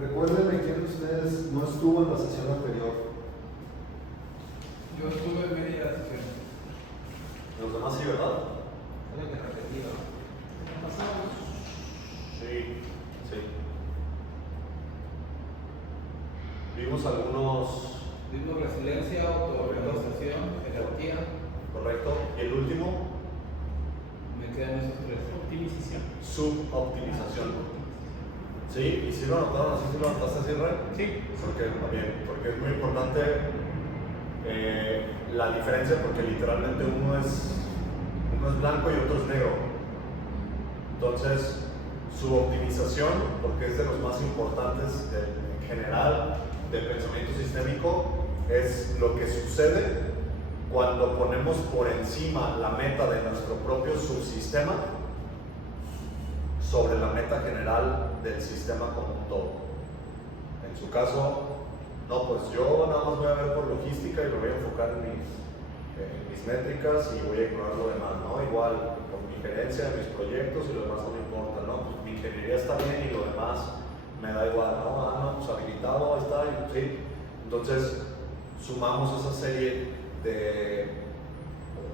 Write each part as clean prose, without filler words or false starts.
Recuérdenme quién de ustedes no estuvo en la sesión anterior. Yo estuve en media sesión. Los demás sí, ¿verdad? Era que repetido. Sí, sí. Vimos algunos. Vimos resiliencia, autoorganización, jerarquía. Correcto. ¿Y el último? Me quedan esos tres. Optimización. Suboptimización. ¿Sí? ¿Y si lo anotaron así? ¿Sí lo anotaste así, Ray? Sí. Porque es muy importante la diferencia, porque literalmente uno es blanco y otro es negro. Entonces, suboptimización, porque es de los más importantes en general del pensamiento sistémico, es lo que sucede cuando ponemos por encima la meta de nuestro propio subsistema sobre la meta general del sistema como un todo. En su caso, no, pues yo nada más voy a ver por logística y me voy a enfocar en mis métricas y voy a ignorar lo demás, ¿no? Igual, por mi gerencia de mis proyectos y lo demás no me importa, ¿no? Pues mi ingeniería está bien y lo demás me da igual, ¿no? No, pues habilitado, ahí está, ¿sí? Entonces, sumamos esa serie de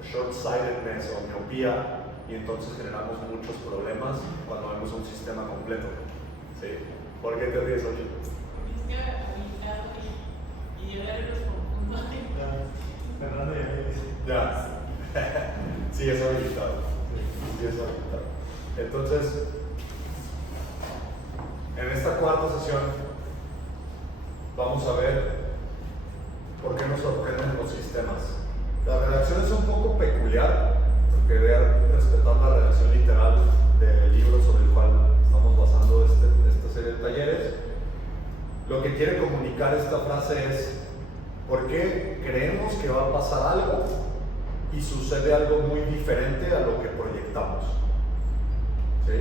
short-sightedness o miopía y entonces generamos muchos problemas cuando vemos un sistema completo, ¿sí? ¿Por qué te ríes, Ochi? Es que habilitado y yo de los confundo. Fernando ya me dice. Ya. Sí, es habilitado. Sí, es habilitado. Entonces, en esta cuarta sesión vamos a ver por qué nos sorprenden los sistemas. La redacción es un poco peculiar, porque debe respetar la redacción literal del libro sobre el cual estamos basando esta serie de talleres. Lo que quiere comunicar esta frase es por qué creemos que va a pasar algo y sucede algo muy diferente a lo que proyectamos. ¿Sí?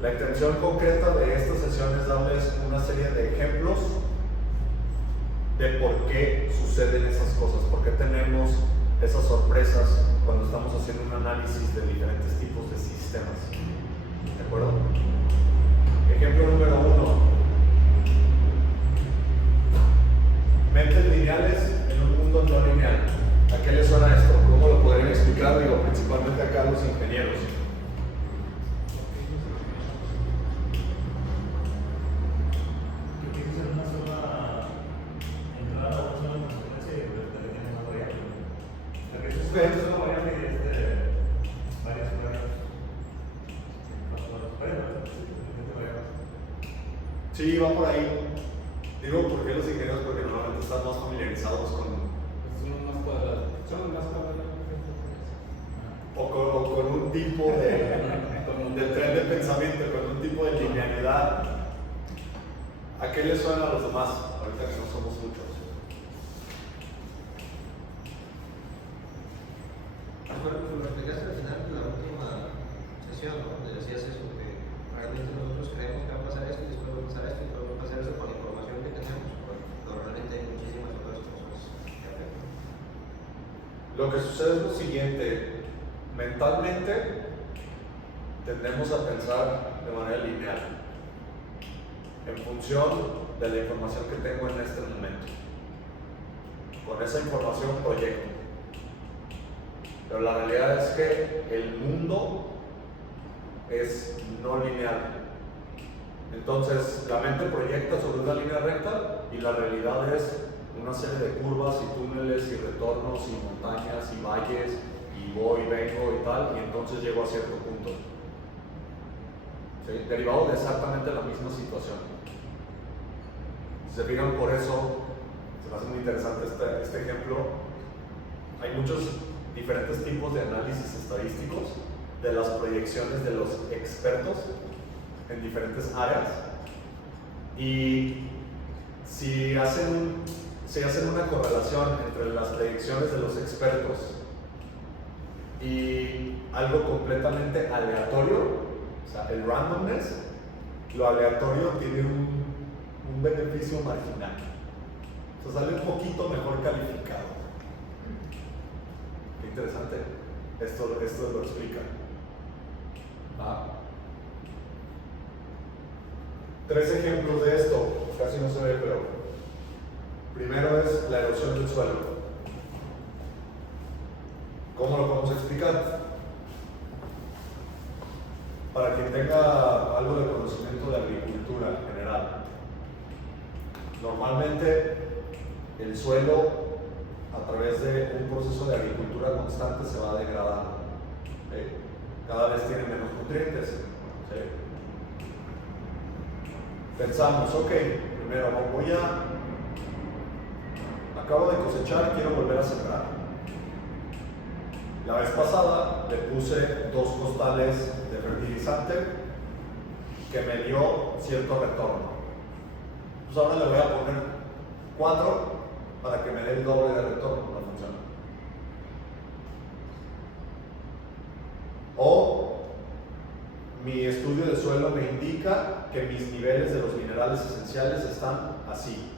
La intención concreta de esta sesión es darles una serie de ejemplos de por qué suceden esas cosas, por qué tenemos esas sorpresas cuando estamos haciendo un análisis de diferentes tipos de sistemas. ¿De acuerdo? Ejemplo número 1. Mentes lineales en un mundo no lineal. ¿A qué les suena esto? ¿Cómo lo podrían explicar? Digo, principalmente acá los ingenieros. Sí, va por ahí. Digo, ¿por qué los ingenieros? Porque normalmente están más familiarizados con... Son los más cuadrados. O con un tipo de tren de pensamiento, con un tipo de linealidad. ¿A qué les suena a los demás? Ahorita que no somos muchos. Lo explicaste al final de la última sesión, ¿no? Donde decías eso, que realmente nosotros creemos que va a pasar esto y después va a pasar esto y después va a pasar eso con la información que tenemos, pero realmente hay muchísimas otras cosas que afectan. Lo que sucede es lo siguiente: mentalmente tendemos a pensar de manera lineal en función de la información que tengo en este momento. Con esa información proyecto. Pero la realidad es que el mundo es no lineal. Entonces, la mente proyecta sobre una línea recta y la realidad es una serie de curvas y túneles y retornos y montañas y valles y voy, vengo y tal, y entonces llego a cierto punto. ¿Sí? Derivado de exactamente la misma situación. Si se fijan, por eso se me hace muy interesante este ejemplo. Hay muchos diferentes tipos de análisis estadísticos de las proyecciones de los expertos en diferentes áreas, y si hacen una correlación entre las predicciones de los expertos y algo completamente aleatorio, o sea, el randomness, lo aleatorio tiene un beneficio marginal, o sea, sale un poquito mejor calificado. Qué interesante, esto lo explica. 3 ejemplos de esto, casi no se ve, pero primero es la erosión del suelo. ¿Cómo lo podemos explicar? Para quien tenga algo de conocimiento de agricultura en general, normalmente el suelo a través de un proceso de agricultura constante se va degradando. ¿Sí? Cada vez tiene menos nutrientes. ¿Sí? Pensamos, ok, primero acabo de cosechar y quiero volver a sembrar. La vez pasada le puse 2 costales de fertilizante que me dio cierto retorno. Pues ahora le voy a poner 4 para que me dé el doble de retorno. No funciona. O mi estudio de suelo me indica que mis niveles de los minerales esenciales están así.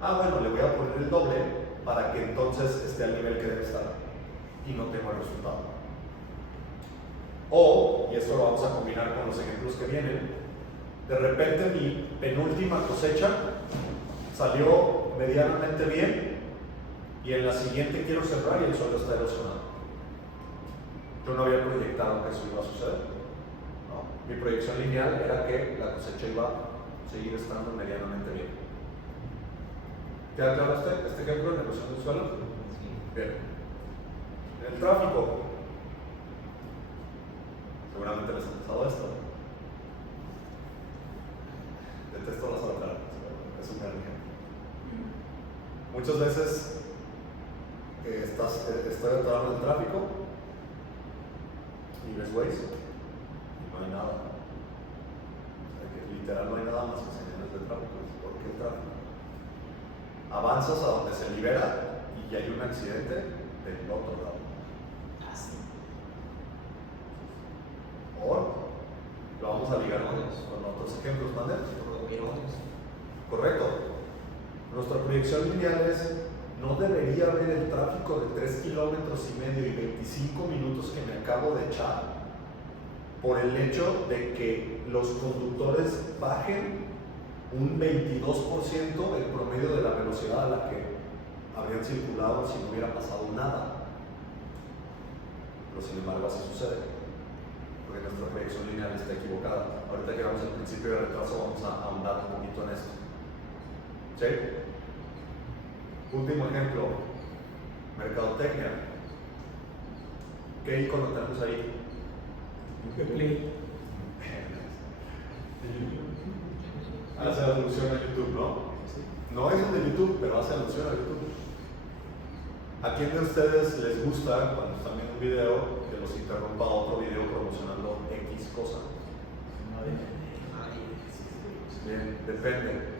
Bueno, le voy a poner el doble para que entonces esté al nivel que debe estar y no tengo el resultado. O, y esto lo vamos a combinar con los ejemplos que vienen, de repente mi penúltima cosecha salió medianamente bien y en la siguiente quiero sembrar y el suelo está erosionado. Yo no había proyectado que eso iba a suceder. No. Mi proyección lineal era que la cosecha iba a seguir estando medianamente bien. ¿Queda claro este ejemplo de erosión del suelo? Sí. Bien. En el tráfico, seguramente les ha pasado esto. Detesto las autopistas, es un gran ejemplo. Muchas veces estoy atorado en el tráfico y ves Waze y no hay nada. O sea, que literal no hay nada más que señales de tráfico. ¿Por qué el tráfico? Avanzas a donde se libera y ya hay un accidente del otro lado. O lo vamos a ligar con otros ejemplos, ¿vale? Correcto. Nuestra proyección lineal es: no debería haber el tráfico de 3,5 kilómetros y 25 minutos que me acabo de echar por el hecho de que los conductores bajen un 22% el promedio de la velocidad a la que habrían circulado si no hubiera pasado nada. Pero sin embargo así sucede, porque nuestra proyección lineal está equivocada. Ahorita que vamos al principio de retraso vamos a ahondar un poquito en esto. ¿Sí? Último ejemplo, mercadotecnia. ¿Qué icono tenemos ahí? Play. Hace alusión a YouTube, ¿no? No es el de YouTube, pero hace alusión a YouTube. ¿A quién de ustedes les gusta cuando están viendo un video que los interrumpa otro video promocionando X cosa? Bien, depende.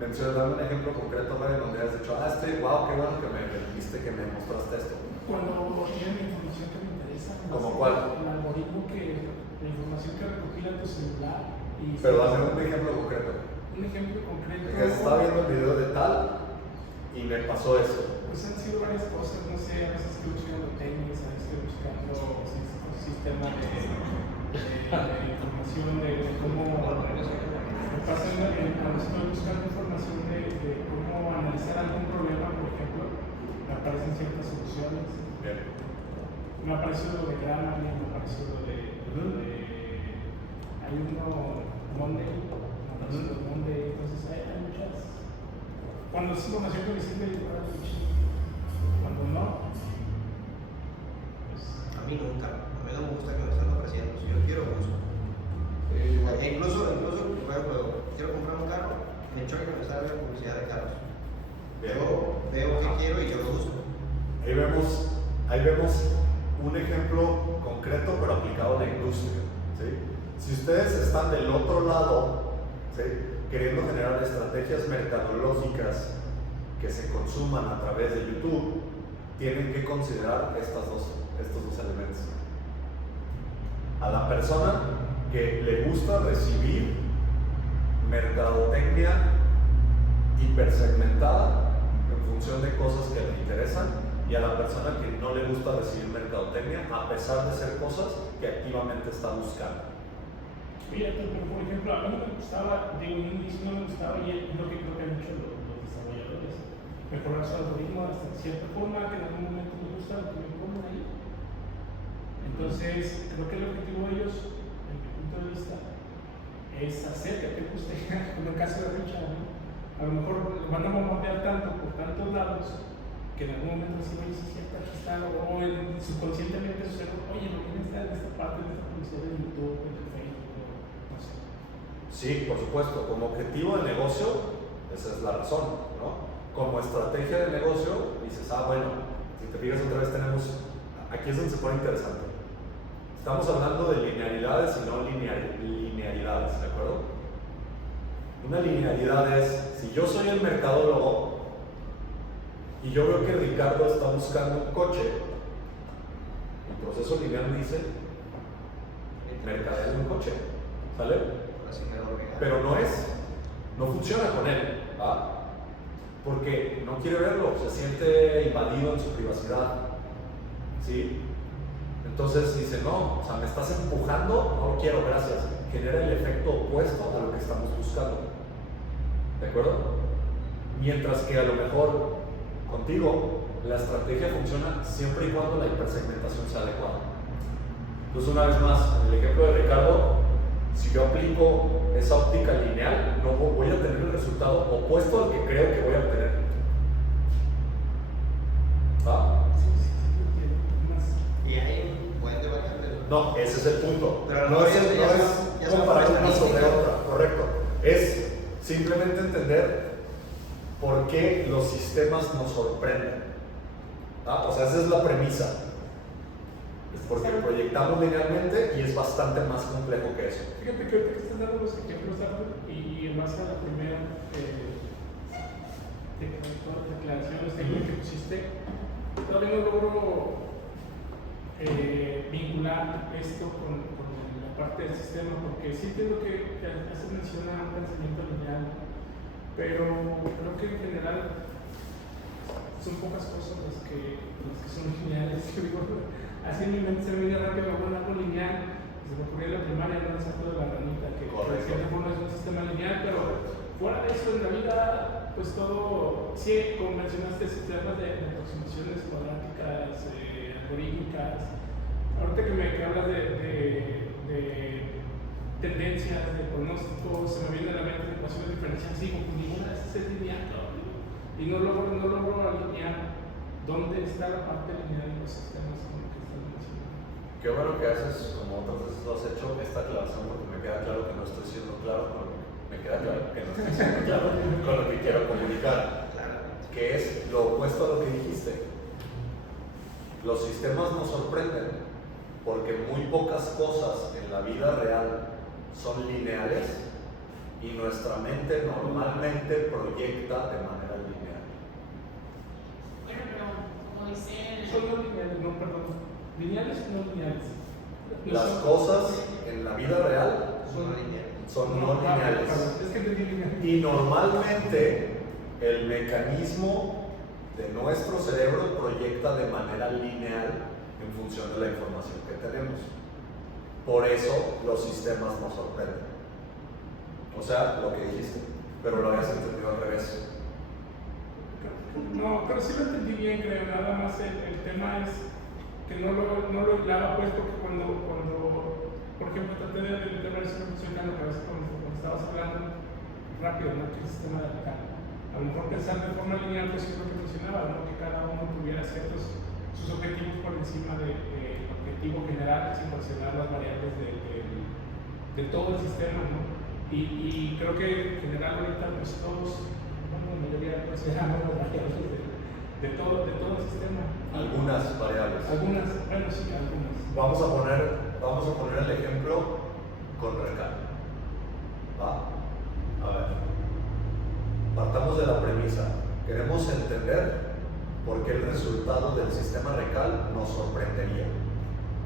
Dame un ejemplo concreto, Ray, donde has dicho, wow, qué bueno que me viste, que me mostraste esto. Cuando tienen información que me interesa. ¿Como cuál? El algoritmo la información que recopila tu celular. Pero dame un ejemplo concreto. Un ejemplo concreto. Que estaba viendo el video de tal y me pasó eso. Pues han sido varias cosas, no sé, a veces estoy buscando tenis, a veces estoy buscando un sistema de información de cómo. Me pasa cuando estoy buscando información de cómo analizar algún problema, por ejemplo, me aparecen ciertas soluciones. Bien. Me apareció lo de Grammarly, me apareció lo de hay uno Monday, me apareció lo de Monday, entonces hay muchas. Cuando es información que me sirve, cuando no, pues. A mí nunca, a mí no me gusta que me estén ofreciendo, si yo quiero uso. Incluso, por ejemplo, quiero comprar un carro, me choca que me salga publicidad de carros. Bien. Yo veo qué quiero y yo lo uso. Ahí vemos un ejemplo concreto pero aplicado a la industria. ¿Sí? Si ustedes están del otro lado, ¿sí?, queriendo generar estrategias mercadológicas que se consuman a través de YouTube, tienen que considerar estos dos elementos. A la persona que le gusta recibir mercadotecnia hipersegmentada en función de cosas que le interesan, y a la persona que no le gusta recibir mercadotecnia a pesar de ser cosas que activamente está buscando. Fíjate, pero por ejemplo, a mí me gustaba, digo, en un inicio no me gustaba y es lo que creo que han hecho los desarrolladores, mejorar su algoritmo hasta cierta forma que en algún momento me gusta lo que me pongan ahí. Entonces, creo que el objetivo de ellos, en mi punto de vista, es hacer que te guste, como el caso de Richard, ¿no? A lo mejor lo van a bombardear tanto por tantos lados que en algún momento así, oye, si cierto, aquí está, o subconscientemente su cerebro, oye, lo que está en esta parte, en esta publicidad de YouTube, en Facebook, no sé. Sí, por supuesto, como objetivo de negocio, esa es la razón, ¿no? Como estrategia de negocio, dices, bueno, si te fijas otra vez tenemos, aquí es donde se pone interesante. Estamos hablando de linealidades y no linearidades, ¿de acuerdo? Una linealidad es, si yo soy el mercadólogo y yo veo que Ricardo está buscando un coche, el proceso lineal me dice, mercadeo un coche, ¿sale? Pero no funciona con él, ¿va? Porque no quiere verlo, se siente invadido en su privacidad, ¿sí? Entonces dice, no, o sea, me estás empujando, no lo quiero, gracias. Genera el efecto opuesto a lo que estamos buscando, ¿de acuerdo? Mientras que a lo mejor contigo la estrategia funciona siempre y cuando la hipersegmentación sea adecuada. Entonces, una vez más, en el ejemplo de Ricardo, si yo aplico esa óptica lineal, no voy a tener el resultado opuesto al que creo que voy a obtener. ¿Ah? Y hay un buen debate. No, ese es el punto. Pero no es ya son comparar una sobre estadísticas. otra, correcto. Es simplemente entender por qué los sistemas nos sorprenden. ¿Ah? O sea, esa es la premisa. Porque proyectamos linealmente y es bastante más complejo que eso. Fíjate que ahorita que estás dando los ejemplos, Arthur, y en base a la primera declaración que pusiste, todavía no logro vincular esto con la parte del sistema, porque sí entiendo que hace mención a un pensamiento lineal, pero creo que en general son pocas cosas las que son lineales. Así en mi mente se me viene rápido algo lineal. Se me ocurrió en la primaria, no me sacó de la ranita, que de cierta forma es un sistema lineal, pero fuera de eso, en la vida, pues todo, sí, como mencionaste, sistemas de aproximaciones cuadráticas, algorítmicas. Ahorita que hablas de tendencias, de pronósticos, se me viene a la mente ecuaciones diferenciales, sí, como ninguna de esas es lineal, ¿no? Y no logro alinear dónde está la parte lineal de los sistemas. Qué bueno que haces, como otras veces lo has hecho, esta aclaración, porque me queda claro que no estoy siendo claro me queda claro que no estoy siendo claro con lo que quiero comunicar, que es lo opuesto a lo que dijiste. Los sistemas nos sorprenden porque muy pocas cosas en la vida real son lineales y nuestra mente normalmente proyecta de manera lineal. Bueno, pero como dice Son no lineales, no, perdón. Lineales o no lineales. Las cosas en la vida real son no lineales. Es que entendí lineal. Y normalmente el mecanismo de nuestro cerebro proyecta de manera lineal en función de la información que tenemos. Por eso los sistemas nos sorprenden. O sea, lo que dijiste, pero lo habías entendido al revés. No, pero sí lo entendí bien, creo. Nada más el tema es que no lo hilaba, pues, porque cuando por ejemplo, traté de ver si me funcionaba, que a veces cuando estabas hablando rápido, ¿no? Que el sistema de acá. A lo mejor pensar de forma lineal, pues sí lo que funcionaba, ¿no? Que cada uno tuviera sus objetivos por encima del objetivo general, sin considerar las variables de todo el sistema, ¿no? Y creo que en general ahorita, pues todos, bueno, la mayoría consideramos las variables de todo el sistema. Algunas variables. Algunas, bueno, sí, algunas. Vamos a poner el ejemplo con Recal. ¿Va? A ver. Partamos de la premisa. Queremos entender por qué el resultado del sistema Recal nos sorprendería.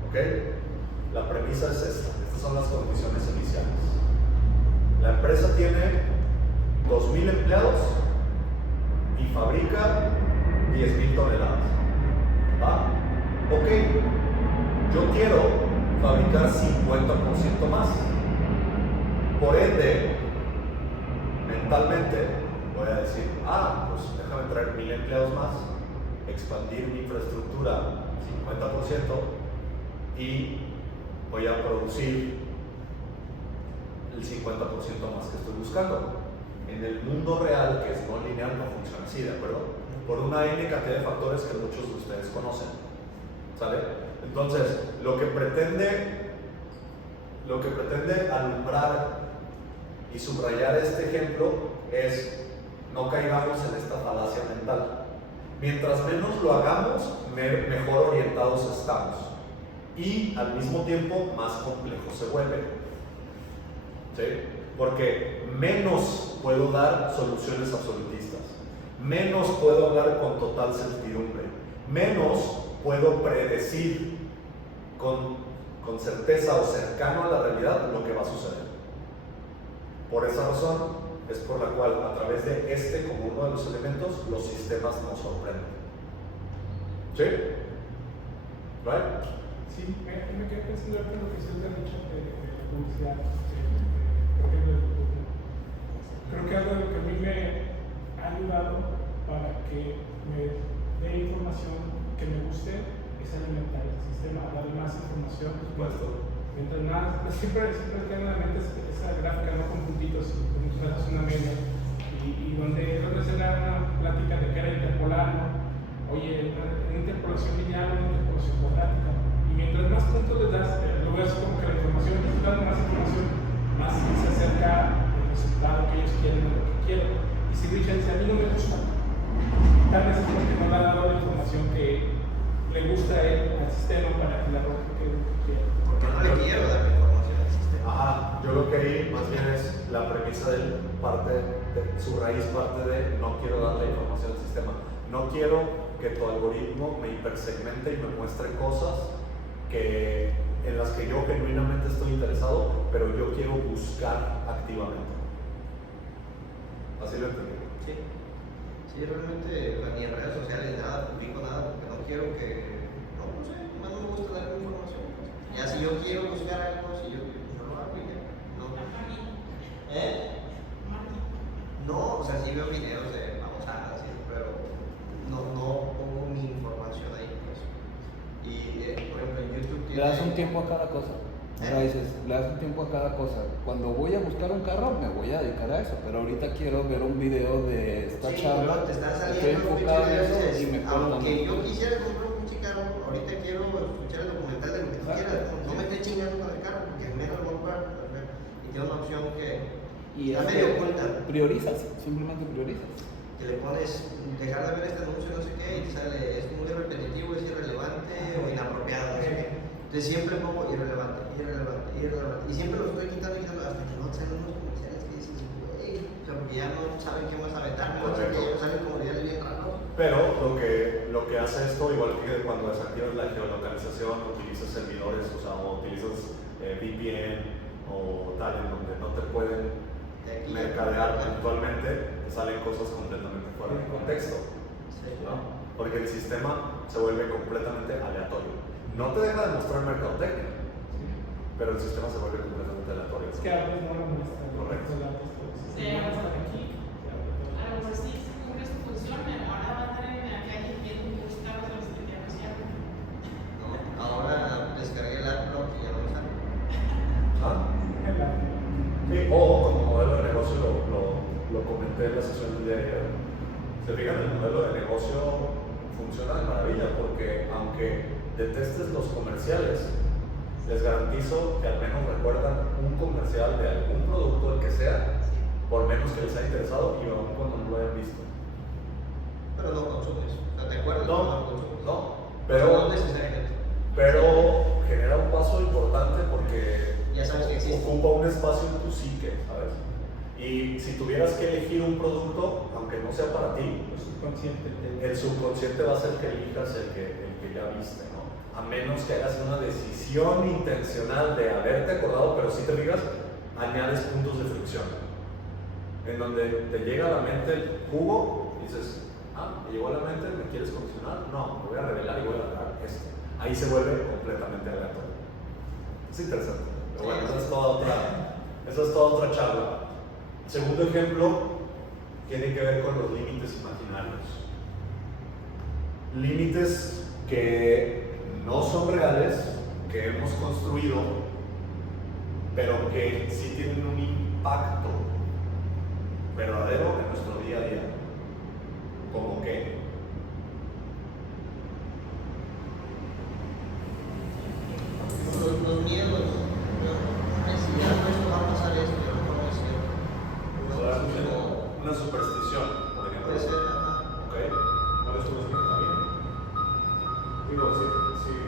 ¿Ok? La premisa es esta. Estas son las condiciones iniciales. La empresa tiene 2,000 empleados y fabrica 10,000 toneladas. ¿Va? Ok, yo quiero fabricar 50% más. Por ende, mentalmente voy a decir, pues déjame traer 1000 empleados más, expandir mi infraestructura 50% y voy a producir el 50% más que estoy buscando. En el mundo real, que es no lineal, no funciona así, ¿de acuerdo? Por una N cantidad de factores que muchos de ustedes conocen, ¿sale? Entonces, lo que pretende alumbrar y subrayar este ejemplo es no caigamos en esta falacia mental. Mientras menos lo hagamos, mejor orientados estamos y al mismo tiempo más complejo se vuelve, ¿sí? Porque menos puedo dar soluciones absolutistas, menos puedo hablar con total certidumbre, menos puedo predecir con certeza o cercano a la realidad lo que va a suceder. Por esa razón es por la cual a través de este como uno de los elementos los sistemas nos sorprenden. ¿Sí? ¿Right? Sí, me quedé pensando en lo que se ha dicho de la publicidad, por ejemplo, de YouTube. Creo que algo de lo que a mí me ha ayudado para que me dé información que me guste es alimentar el sistema, darle más información. Por supuesto. Mientras más, siempre tengo en la mente esa gráfica, no con puntitos, como si fueras una media, y donde se da una plática de que era interpolar, ¿no? Oye, una interpolación lineal, una interpolación cuadrática, y mientras más puntos le das, lo veo así como que la información, dando más información, más se acerca el resultado que ellos quieren o lo que quieren. Y si Richard dice, a mí no me gusta, tal vez es porque no le ha dado la información que le gusta a él, al sistema, para que la arroje que quiere. Porque no le quiero dar la información al sistema. Yo creo que ahí más bien es la premisa de su raíz parte de no quiero dar la información al sistema. No quiero que tu algoritmo me hipersegmente y me muestre cosas en las que yo genuinamente estoy interesado, pero yo quiero buscar activamente. ¿Así lo entendí? Sí, realmente ni en redes sociales nada, publico nada, porque no quiero que, no sé, más no me gusta dar información. Ya si yo quiero buscar algo, si yo no lo hago y ya, no. No, o sea, sí veo videos de babosadas, ¿sí? Pero no pongo mi información ahí, pues. Y por ejemplo en YouTube Le das un tiempo a cada cosa. Ahora dices, le das un tiempo a cada cosa. Cuando voy a buscar un carro, me voy a dedicar a eso. Pero ahorita quiero ver un video de esta charla. Te están Estoy saliendo enfocado en eso y me cortan. aunque yo quisiera comprar un pinche carro, ahorita quiero escuchar el documental de lo que tú quieras. No me estés chingando con el carro, porque menos lo voy a comprar. Y tiene una opción que está medio oculta. Priorizas, simplemente priorizas. Que le pones dejar de ver este anuncio, no sé qué, y te sale, es muy repetitivo, es irrelevante o inapropiado, no sé qué. Entonces siempre pongo irrelevante. Y siempre lo estoy quitando hasta que no salen unos comerciales que dices, güey, o sea, porque ya no saben qué más aventar, o sea, que ya salen comerciales bien raros. Pero lo que hace esto, igual que cuando desactivas la geolocalización, utilizas servidores, o sea, o utilizas VPN o tal, en donde no te pueden mercadear puntualmente, te salen cosas completamente fuera de contexto, ¿no? Porque el sistema se vuelve completamente aleatorio. No te deja de mostrar mercadotecnia, pero el sistema se vuelve completamente aleatorio. Es que a veces no lo muestra. Correcto. Sí, a lo mejor sí cumple su función, ahora va a estar en la calle viendo muchos carros a los que ya no se llaman. No, ahora descargué el AdBlock y ya no me sale. Sí, o como modelo de negocio lo comenté en la sesión del día de ayer. Se fijan, el modelo de negocio funciona de maravilla porque aunque detestes los comerciales, les garantizo que al menos recuerdan un comercial de algún producto, el que sea, por menos que les haya interesado y aún cuando no lo hayan visto. Pero no consumes, o sea, ¿te acuerdas? No, No necesariamente. pero genera un paso importante porque Ya sabes que existe. ocupa un espacio en tu psique, ¿sabes? Y si tuvieras que elegir un producto, aunque no sea para ti, el subconsciente va a ser que elijas el que ya viste, ¿no? A menos que hagas una decisión intencional de haberte acordado, pero si te fijas, añades puntos de fricción. En donde te llega a la mente el jugo, y dices, me llegó a la mente, ¿me quieres condicionar? No, me voy a revelar y voy a agarrar esto. Ahí se vuelve completamente aleatorio. Es interesante. Pero bueno, esa es toda Esa es toda otra charla. El segundo ejemplo tiene que ver con los límites imaginarios. Límites que no son reales, que hemos construido, pero que sí tienen un impacto verdadero en nuestro día a día. ¿Cómo qué? Los miedos. Ay, si ya no esto va a pasar esto, yo no puedo decir. Una superstición, por ejemplo. Puede ser, ajá. ¿Ok? ¿Cuál es tu ejemplo también? Digo, si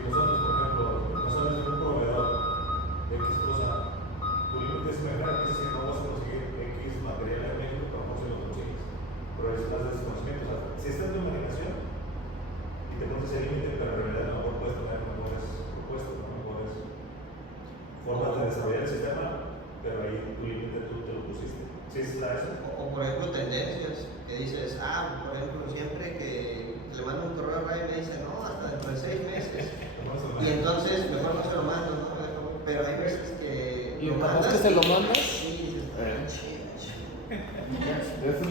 nosotros, por ejemplo, no sabes de un proveedor X cosa, tu límite es general, es decir, no vas a conseguir X material en México, pero no se lo consigues. Pero es más de desconocimiento. O sea, si está en tu imaginación y te pones ese límite, pero en realidad no puedes poner mejores propuestas, no mejores formas de desarrollar el sistema, pero ahí tu límite tú te lo pusiste. ¿Sí está eso? O por ejemplo tendencias, que dices, por ejemplo, siempre que le mando un correo a Ray me dice, no, hasta dentro de 6 meses. Y entonces mejor no se lo mando, ¿no? Pero hay veces que ¿Y lo capaz mandas que se lo y- mandas? Sí, dices,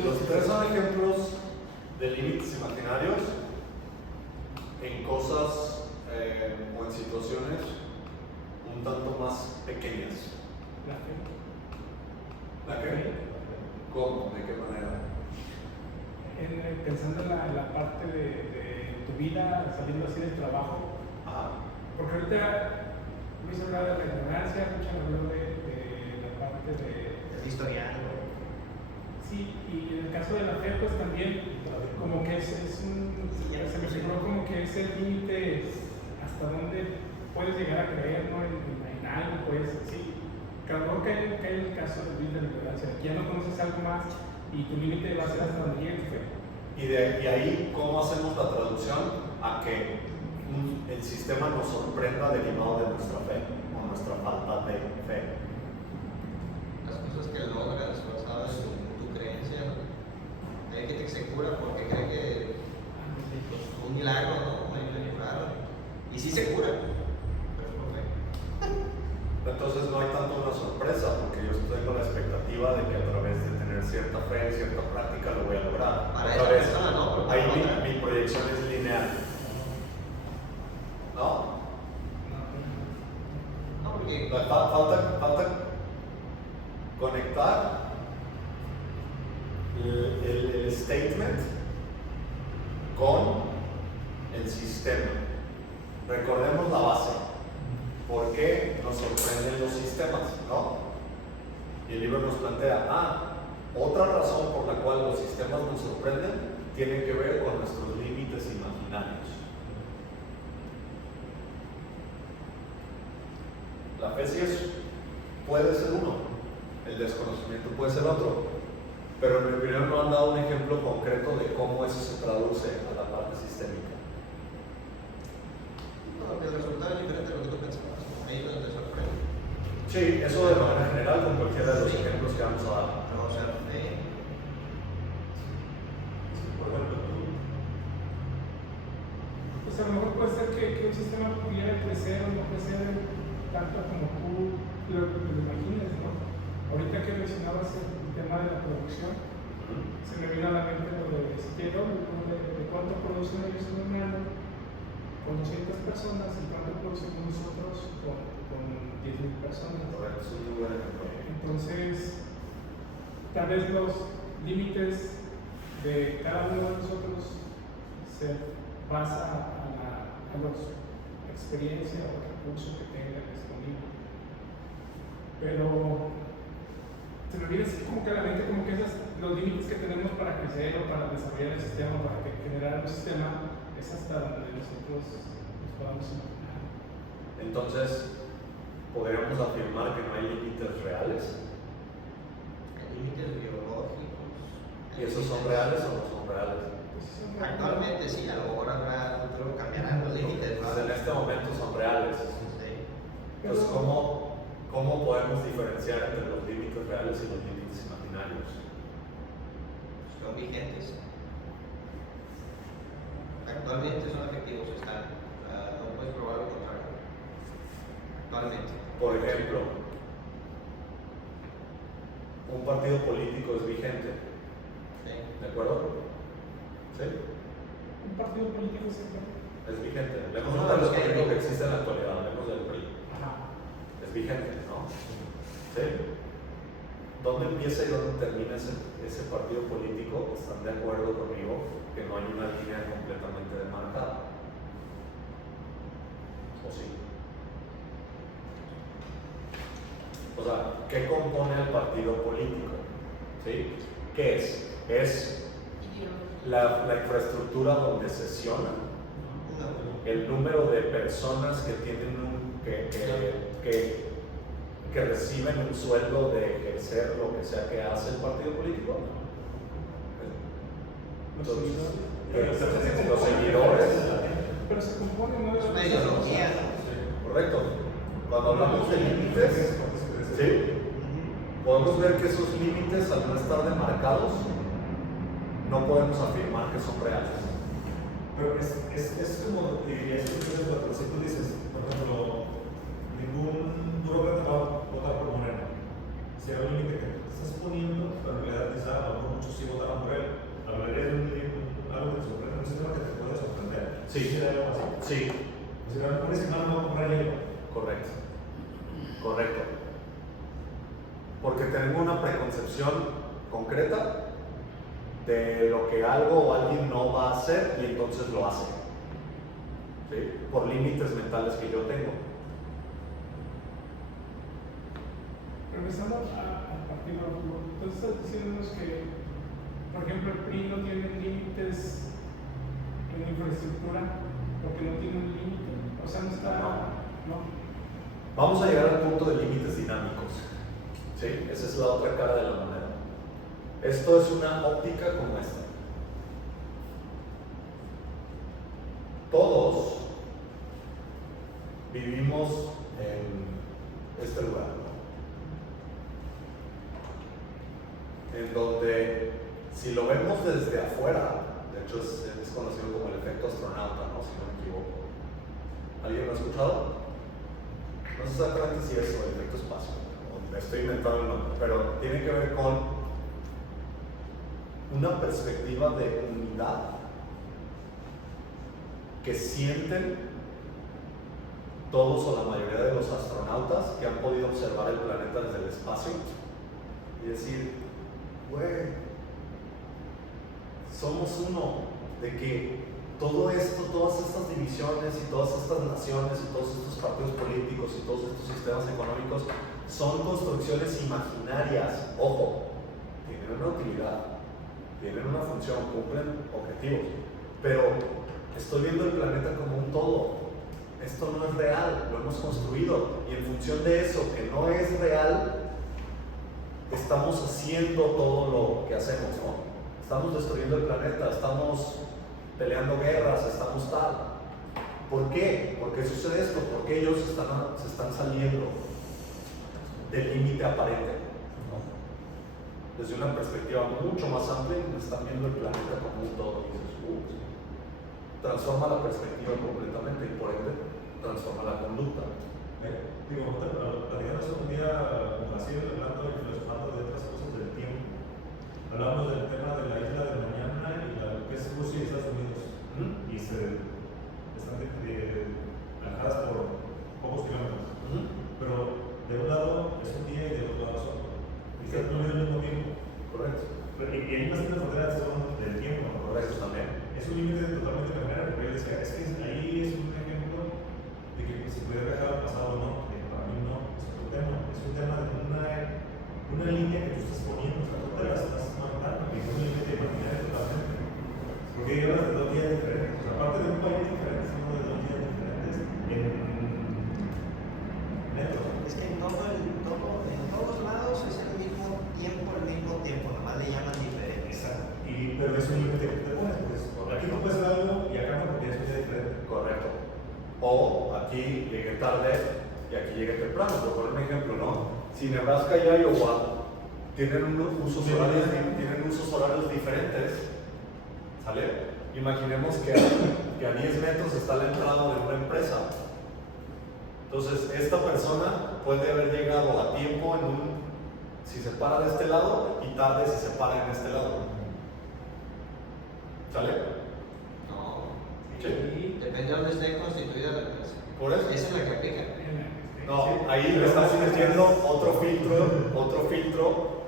Los tres son ejemplos de límites imaginarios en cosas o en situaciones un tanto más pequeñas. La fe. ¿La qué? ¿Cómo? ¿De qué manera? Pensando en la parte de tu vida, saliendo así del trabajo, porque ahorita Luis hablaba de la ignorancia, mucho habló de la parte de historial. sí, y en el caso de la fe, pues también, como que es un. Se me figuró como que es el límite hasta dónde puedes llegar a creer, ¿no? En algo, pues, sí. Claro que hay el caso de Luis de la ignorancia, que ya no conoces algo más y tu límite va a ser hasta donde llegue tu fe. Y ahí, ¿cómo hacemos la traducción a que el sistema nos sorprenda derivado de nuestra fe o nuestra falta de fe? Las cosas que logras basadas en tu creencia, ¿no? Hay gente que se cura porque cree que un milagro, ¿no? Me curaron. Y sí se cura, pero no fe. Entonces no hay tanto una sorpresa, porque yo tengo la expectativa de que a través de tener cierta fe, cierta práctica, lo voy a lograr. Para Otra esa vez, persona, ¿no? Pero ahí para otra. mi proyección es lineal. ¿No? No, porque Falta conectar el statement con el sistema. Recordemos la base. ¿Por qué nos sorprenden los sistemas? ¿No? Y el libro nos plantea, otra razón por la cual los sistemas nos sorprenden tiene que ver con nuestros límites imaginarios. La fe sí puede ser uno, el desconocimiento puede ser otro, pero en mi opinión no han dado un ejemplo concreto de cómo eso se traduce a la parte sistémica. no, el resultado es diferente de lo que tú pensabas. Ahí es donde te sorprende. Sí, eso de manera general con cualquiera de los Sí. ejemplos que vamos a dar. No, o sea, fe. Por ejemplo, tú, Pues a lo mejor puede ser que un sistema pudiera crecer o no crecer tanto como tú lo imagines, ¿no? Ahorita que mencionabas el tema de la producción, se me vino a la mente lo de Stero, de cuánto producen ellos en un año con 200 personas y cuánto producimos nosotros con 10,000 personas. Correcto, es un muy buen ejemplo. Entonces, tal vez los límites de cada uno de nosotros se basa a la experiencia o recurso que tenga disponible. Pero se me viene así como que a la mente como que los límites que tenemos para crecer o para desarrollar el sistema, para generar un sistema, es hasta donde nosotros nos podamos imaginar. Entonces, podríamos afirmar que no hay límites reales. Hay límites biológicos. ¿Y esos son reales o no son reales? Pues eso no- Actualmente sí, a lo mejor habrá, futuro cambiarán los límites, Pues ¿no? en este momento son reales. Sí. Entonces, ¿cómo podemos diferenciar entre los límites reales y los límites imaginarios? Son vigentes. Actualmente son efectivos, están. No puedes probar lo contrario. Actualmente. Por ejemplo, un partido político es vigente. Sí. ¿De acuerdo? ¿Sí? Un partido político siempre. Es vigente. Hablemos No, de los es que- políticos que existen en la actualidad, hablemos del PRI. Ajá. Es vigente, ¿no? ¿Sí? ¿Dónde empieza y dónde termina ese partido político? ¿Están de acuerdo conmigo que no hay una línea completamente demarcada? ¿O sí? O sea, ¿qué compone el partido político? ¿Sí? ¿Qué es? Es la infraestructura donde sesiona, el número de personas que tienen que reciben un sueldo de ejercer lo que sea que hace el partido político. Entonces, los seguidores. Pero se compone, ¿no? Es una ideología, Correcto. Cuando hablamos de límites, ¿sí? Podemos ver que esos límites, al no estar demarcados, no podemos afirmar que son reales. Pero es como, y eso es si tú dices, por ejemplo, ningún burócrata va a votar por Moreno. Si hay un límite que te estás poniendo, pero en realidad quizá a lo mejor muchos sí votaron por él. Hablaré de algo que te sorprende, un sistema que te puede sorprender. Sí. ¿Sí de algo así? Sí, O sea, a lo mejor ese mal no va a comprar hielo. correcto. Correcto. Porque tenemos una preconcepción concreta de lo que algo o alguien no va a hacer y entonces lo hace. ¿Sí? Por límites mentales que yo tengo. Regresando al partido, entonces estás diciéndonos que, por ejemplo, el PRI no tiene límites en la infraestructura porque no tiene un límite, o sea, no está. No. Vamos a llegar al punto de límites dinámicos. ¿Sí? Esa es la otra cara de la moneda. Esto es una óptica como esta. Todos vivimos en este lugar, ¿no? En donde, si lo vemos desde afuera, de hecho es conocido como el efecto astronauta, ¿no? Si no me equivoco. ¿Alguien lo ha escuchado? No sé exactamente si es el efecto espacio, o me estoy inventando el nombre, pero tiene que ver con una perspectiva de unidad que sienten todos o la mayoría de los astronautas que han podido observar el planeta desde el espacio y decir, güey, somos uno, de que todo esto, todas estas divisiones y todas estas naciones y todos estos partidos políticos y todos estos sistemas económicos son construcciones imaginarias. Ojo, tienen una utilidad, tienen una función, cumplen objetivos, pero estoy viendo el planeta como un todo. Esto no es real, lo hemos construido y en función de eso que no es real, estamos haciendo todo lo que hacemos, ¿no? Estamos destruyendo el planeta, estamos peleando guerras, estamos tal. ¿Por qué? ¿Por qué sucede esto? Porque ellos se están saliendo del límite aparente, ¿no? Desde una perspectiva mucho más amplia, están viendo el planeta como un todo y dices, transforma la perspectiva completamente y por ende transforma la conducta. Digo, platicando un día con Brasil, hablando y filosofando de otras cosas del tiempo. Hablamos del tema de la isla de mañana y lo que es Rusia y Estados Unidos. Y están alejadas por pocos kilómetros. Pero de un lado es un día y del otro lado es otro. Y están unidos al mismo tiempo. Correcto. Y hay más que una frontera del tiempo, ¿no? Correcto también. Es un límite totalmente temporal, porque yo decía, es que ahí es un ejemplo de que pues, se puede viajar al pasado o no, que para mí no, es otro tema. Es un tema de una línea que tú estás poniendo, o sea, tú te la estás marcando, que es un límite imaginario totalmente. Porque llevas de dos días diferentes, o sea, aparte de un país diferente, sino de dos días diferentes en metros. Es que en todos lados es el mismo tiempo, nomás le llaman diferente. Exacto. Pero es un límite que te pones, pues. Aquí no puedes hacer algo y acá no, porque es un día diferente. Correcto. O aquí llegué tarde y aquí llegué temprano, por poner un ejemplo, ¿no? Si Nebraska y Iowa tienen usos horarios diferentes, ¿sale? Imaginemos que a 10 metros está la entrada de una empresa. Entonces, esta persona puede haber llegado a tiempo en un si se para de este lado y tarde si se para en este lado. ¿Sale? No. Sí. Depende de dónde esté constituida la empresa. Por eso. Esa es la que aplica. No, ahí le estamos metiendo otro filtro,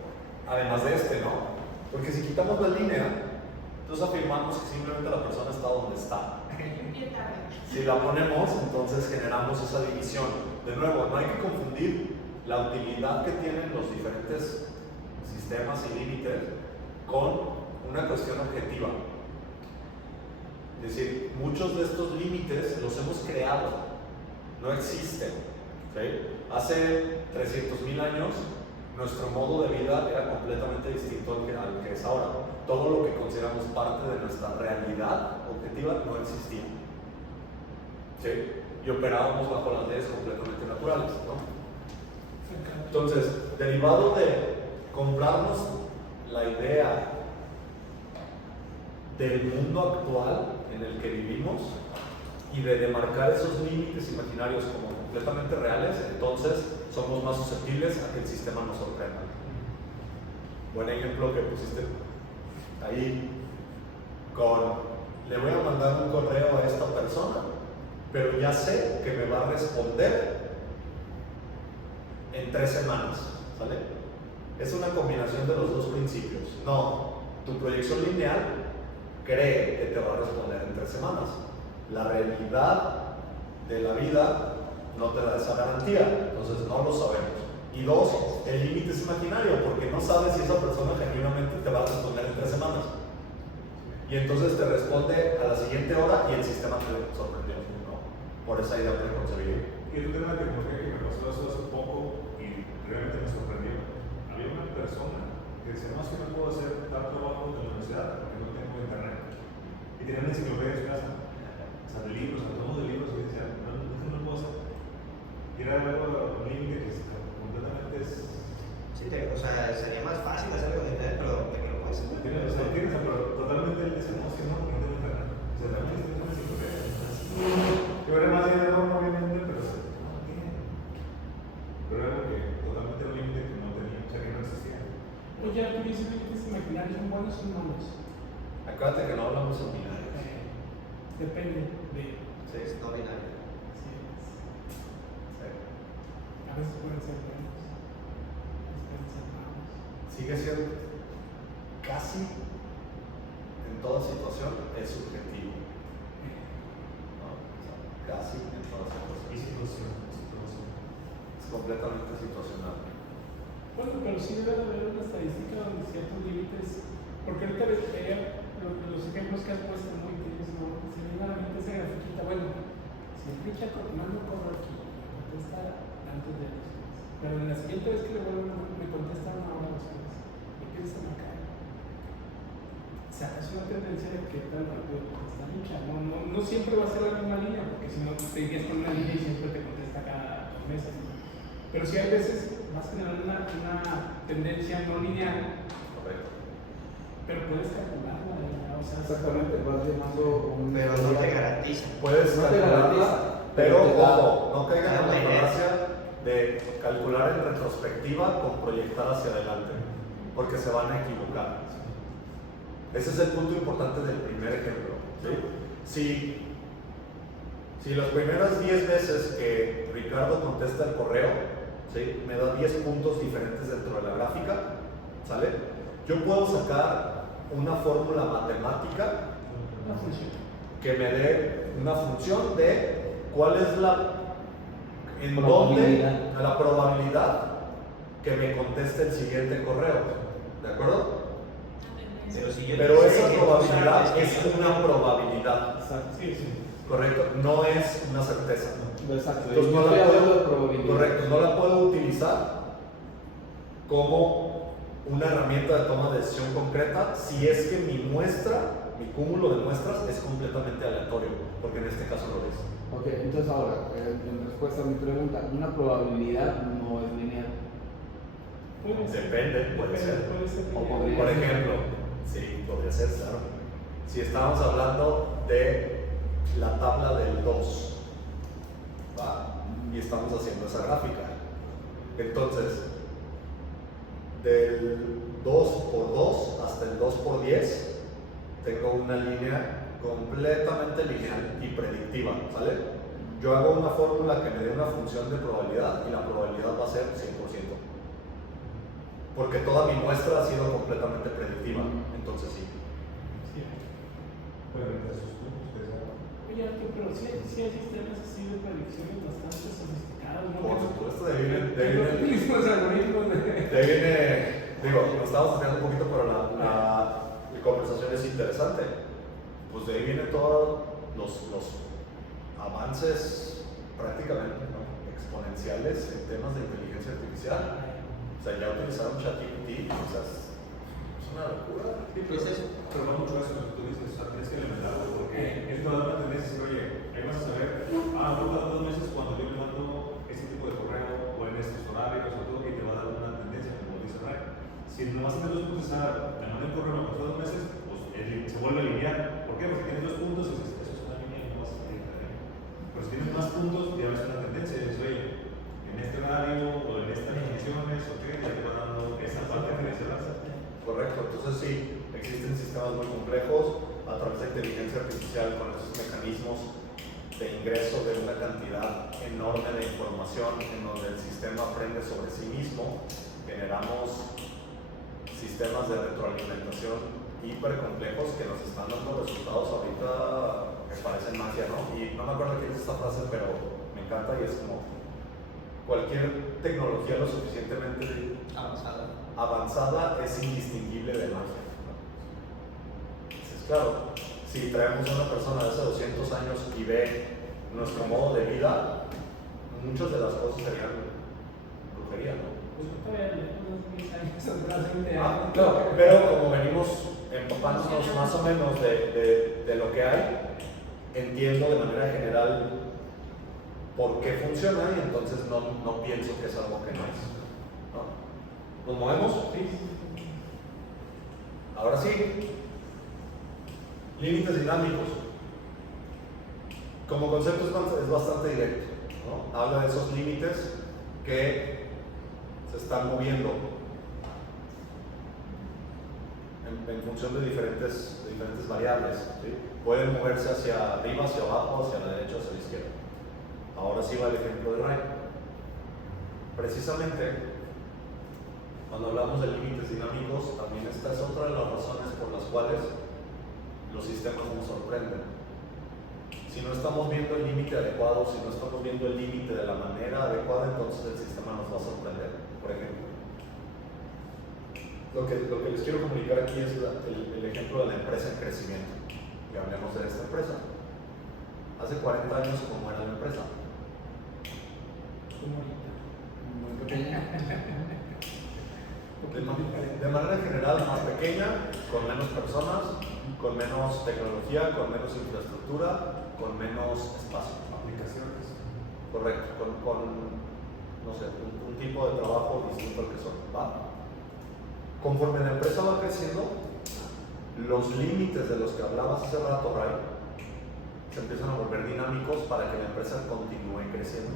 además de este, ¿no? Porque si quitamos la línea, entonces afirmamos que simplemente la persona está donde está. Si la ponemos, entonces generamos esa división. De nuevo, no hay que confundir la utilidad que tienen los diferentes sistemas y límites con una cuestión objetiva. Es decir, muchos de estos límites los hemos creado, no existen. ¿Sí? Hace 300.000 años nuestro modo de vida era completamente distinto al que es ahora. Todo lo que consideramos parte de nuestra realidad objetiva no existía. ¿Sí? Y operábamos bajo las leyes completamente naturales, ¿no? Entonces, derivado de comprarnos la idea del mundo actual en el que vivimos y de demarcar esos límites imaginarios como completamente reales, entonces somos más susceptibles a que el sistema nos sorprenda. Buen ejemplo que pusiste ahí le voy a mandar un correo a esta persona, pero ya sé que me va a responder en 3 semanas, ¿sale? Es una combinación de los dos principios. No, tu proyección lineal cree que te va a responder en 3 semanas. La realidad de la vida no te da esa garantía, entonces no lo sabemos. Y 2, el límite es imaginario, porque no sabes si esa persona genuinamente te va a responder en 3 semanas. Y entonces te responde a la siguiente hora y el sistema te sorprendió, ¿no? Por esa idea preconcebida. Y es un tema de tecnología que me pasó eso hace poco y realmente me sorprendió. Había una persona que decía, no, es que no puedo hacer tal trabajo de la universidad porque no tengo internet. Y tenía una enciclopedia en su casa, o sea, de libros, a todos de libros, y decía, no, eso no lo puedo hacer. Y era algo un límite que completamente es... Sí, o sea, sería más fácil hacerlo con internet, pero de que lo puedes hacer. Tienes, pero totalmente él dice, no, es que no tengo internet. O sea, realmente es una enciclopedia. Yo era más de no, obviamente, pero no tiene. Pero era algo que totalmente era un límite que no tenía, o sea, que no existía. Oye, tú dices que límites imaginarios son buenos o malos. Acuérdate que no hablamos en binarios. Depende de. Sí. Es no binario. Sí, Sí. a veces pueden ser buenos, a veces pueden ser malos. Sigue siendo casi en toda situación es subjetivo, ¿no? O sea, casi en toda situación. Y situación. Es completamente situacional. Bueno, pero sí debe de haber una estadística donde ciertos límites, porque ahorita veía los ejemplos que has puesto muy interesantes, ¿no? Se viene a la mente esa grafiquita, bueno, si el pinche mando corro aquí, me contesta antes de los días, pero en la siguiente vez que le vuelvo me contesta una hora después, y empieza a marcar. Sacas una tendencia de que tan rápido contesta mucha, no siempre va a ser la misma línea, porque si no te irías con una línea y siempre te contesta cada 2 meses, ¿no? Pero si hay veces vas generando una tendencia no lineal, Correcto. pero puedes calcularla, o sea, Exactamente, vas llamando un... Pero no te garantiza. Puedes No te calcularla, garantiza, pero pero te da- ojo, no caigan en la da idea. falacia de calcular en retrospectiva con proyectar hacia adelante, porque se van a equivocar. Ese es el punto importante del primer ejemplo, ¿sí? Si las primeras 10 veces que Ricardo contesta el correo, ¿sí?, me da 10 puntos diferentes dentro de la gráfica, ¿sale? Yo puedo sacar una fórmula matemática no funciona. que me dé una función de cuál es en dónde Probabilidad. la probabilidad que me conteste el siguiente correo, ¿de acuerdo? Pero si yo Pero sé esa que probabilidad tú sabes es que yo una probabilidad, Exacto. Sí, sí. ¿correcto? No es una certeza. Exacto. Entonces, Yo no estoy la hablando de puedo, probabilidad. correcto, no la puedo utilizar como una herramienta de toma de decisión concreta si es que mi cúmulo de muestras es completamente aleatorio, porque en este caso lo es. Ok, entonces ahora, en respuesta a mi pregunta, una probabilidad no es lineal. Puede ser. Depende, puede ser. Puede ser. O podría Por ser. ejemplo, sí, podría ser, claro. Si estamos hablando de la tabla del 2, ¿va? Y estamos haciendo esa gráfica. Entonces, del 2x2 hasta el 2x10 tengo una línea completamente lineal y predictiva, ¿sale? Yo hago una fórmula que me dé una función de probabilidad y la probabilidad va a ser 100%. Porque toda mi muestra ha sido completamente predictiva, entonces sí. Sí. Pero entre sus puntos que sea. Oye, Arturo, pero sí hay sistemas así de predicciones bastante sofisticados, ¿no? Por supuesto, de ahí viene, Mismos algoritmos de... digo, lo estamos estudiando un poquito, pero la conversación es interesante. Pues de ahí vienen todos los avances prácticamente, ¿no?, exponenciales en temas de inteligencia artificial. O sea, ya utilizaron ChatGPT, o sea, es una locura. Sí, pero no mucho eso, tú dices, o sea, tienes que alimentarlo, porque es toda una tendencia a decir, oye, ahí vas a saber, no cada 2 meses cuando yo le mando este tipo de correo o en estos horarios o todo, y te va a dar una tendencia, como dice Ray. Si nomás tienes 2 puntos, me mandé un correo a 2 meses, pues se vuelve a alinear. ¿Por qué? Porque tienes 2 puntos, eso es una línea y no vas a salir de ahí. Pero si tienes más puntos, ya ves una tendencia y dices, oye, en este horario o en estas definiciones, o qué, ya te va dando esa parte diferencial. Correcto, entonces sí, existen sistemas muy complejos a través de inteligencia artificial con esos mecanismos de ingreso de una cantidad enorme de información en donde el sistema aprende sobre sí mismo. Generamos sistemas de retroalimentación hiper complejos que nos están dando resultados ahorita que parecen magia, ¿no? Y no me acuerdo quién es esta frase, pero me encanta y es como cualquier tecnología lo suficientemente avanzada es indistinguible de magia, ¿no? Entonces, claro, si traemos a una persona de hace 200 años y ve nuestro modo de vida, muchas de las cosas serían brujería, ¿no? Pues todavía unos 10 años atrás, 20 años. Claro, pero como venimos empapándonos más o menos de lo que hay, entiendo de manera general por qué funciona y entonces no pienso que es algo que no es, ¿no? ¿Nos movemos? Sí. Ahora sí, límites dinámicos. Como concepto es bastante directo, ¿no? Habla de esos límites que se están moviendo en función de diferentes variables, ¿sí? Pueden moverse hacia arriba, hacia abajo, hacia la derecha, hacia la izquierda. Ahora sí va el ejemplo de Ray. Precisamente, cuando hablamos de límites dinámicos, también esta es otra de las razones por las cuales los sistemas nos sorprenden. Si no estamos viendo el límite adecuado, si no estamos viendo el límite de la manera adecuada, entonces el sistema nos va a sorprender. Por ejemplo, lo que les quiero comunicar aquí es el ejemplo de la empresa en crecimiento. Y hablemos de esta empresa. Hace 40 años, ¿cómo era la empresa? Como ahorita. Muy pequeña. De manera general, más pequeña, con menos personas, con menos tecnología, con menos infraestructura, con menos espacio. Aplicaciones. Correcto, con no sé, un tipo de trabajo distinto al que son. ¿Va? Conforme la empresa va creciendo, los límites de los que hablabas hace rato, Ray, se empiezan a volver dinámicos para que la empresa continúe creciendo.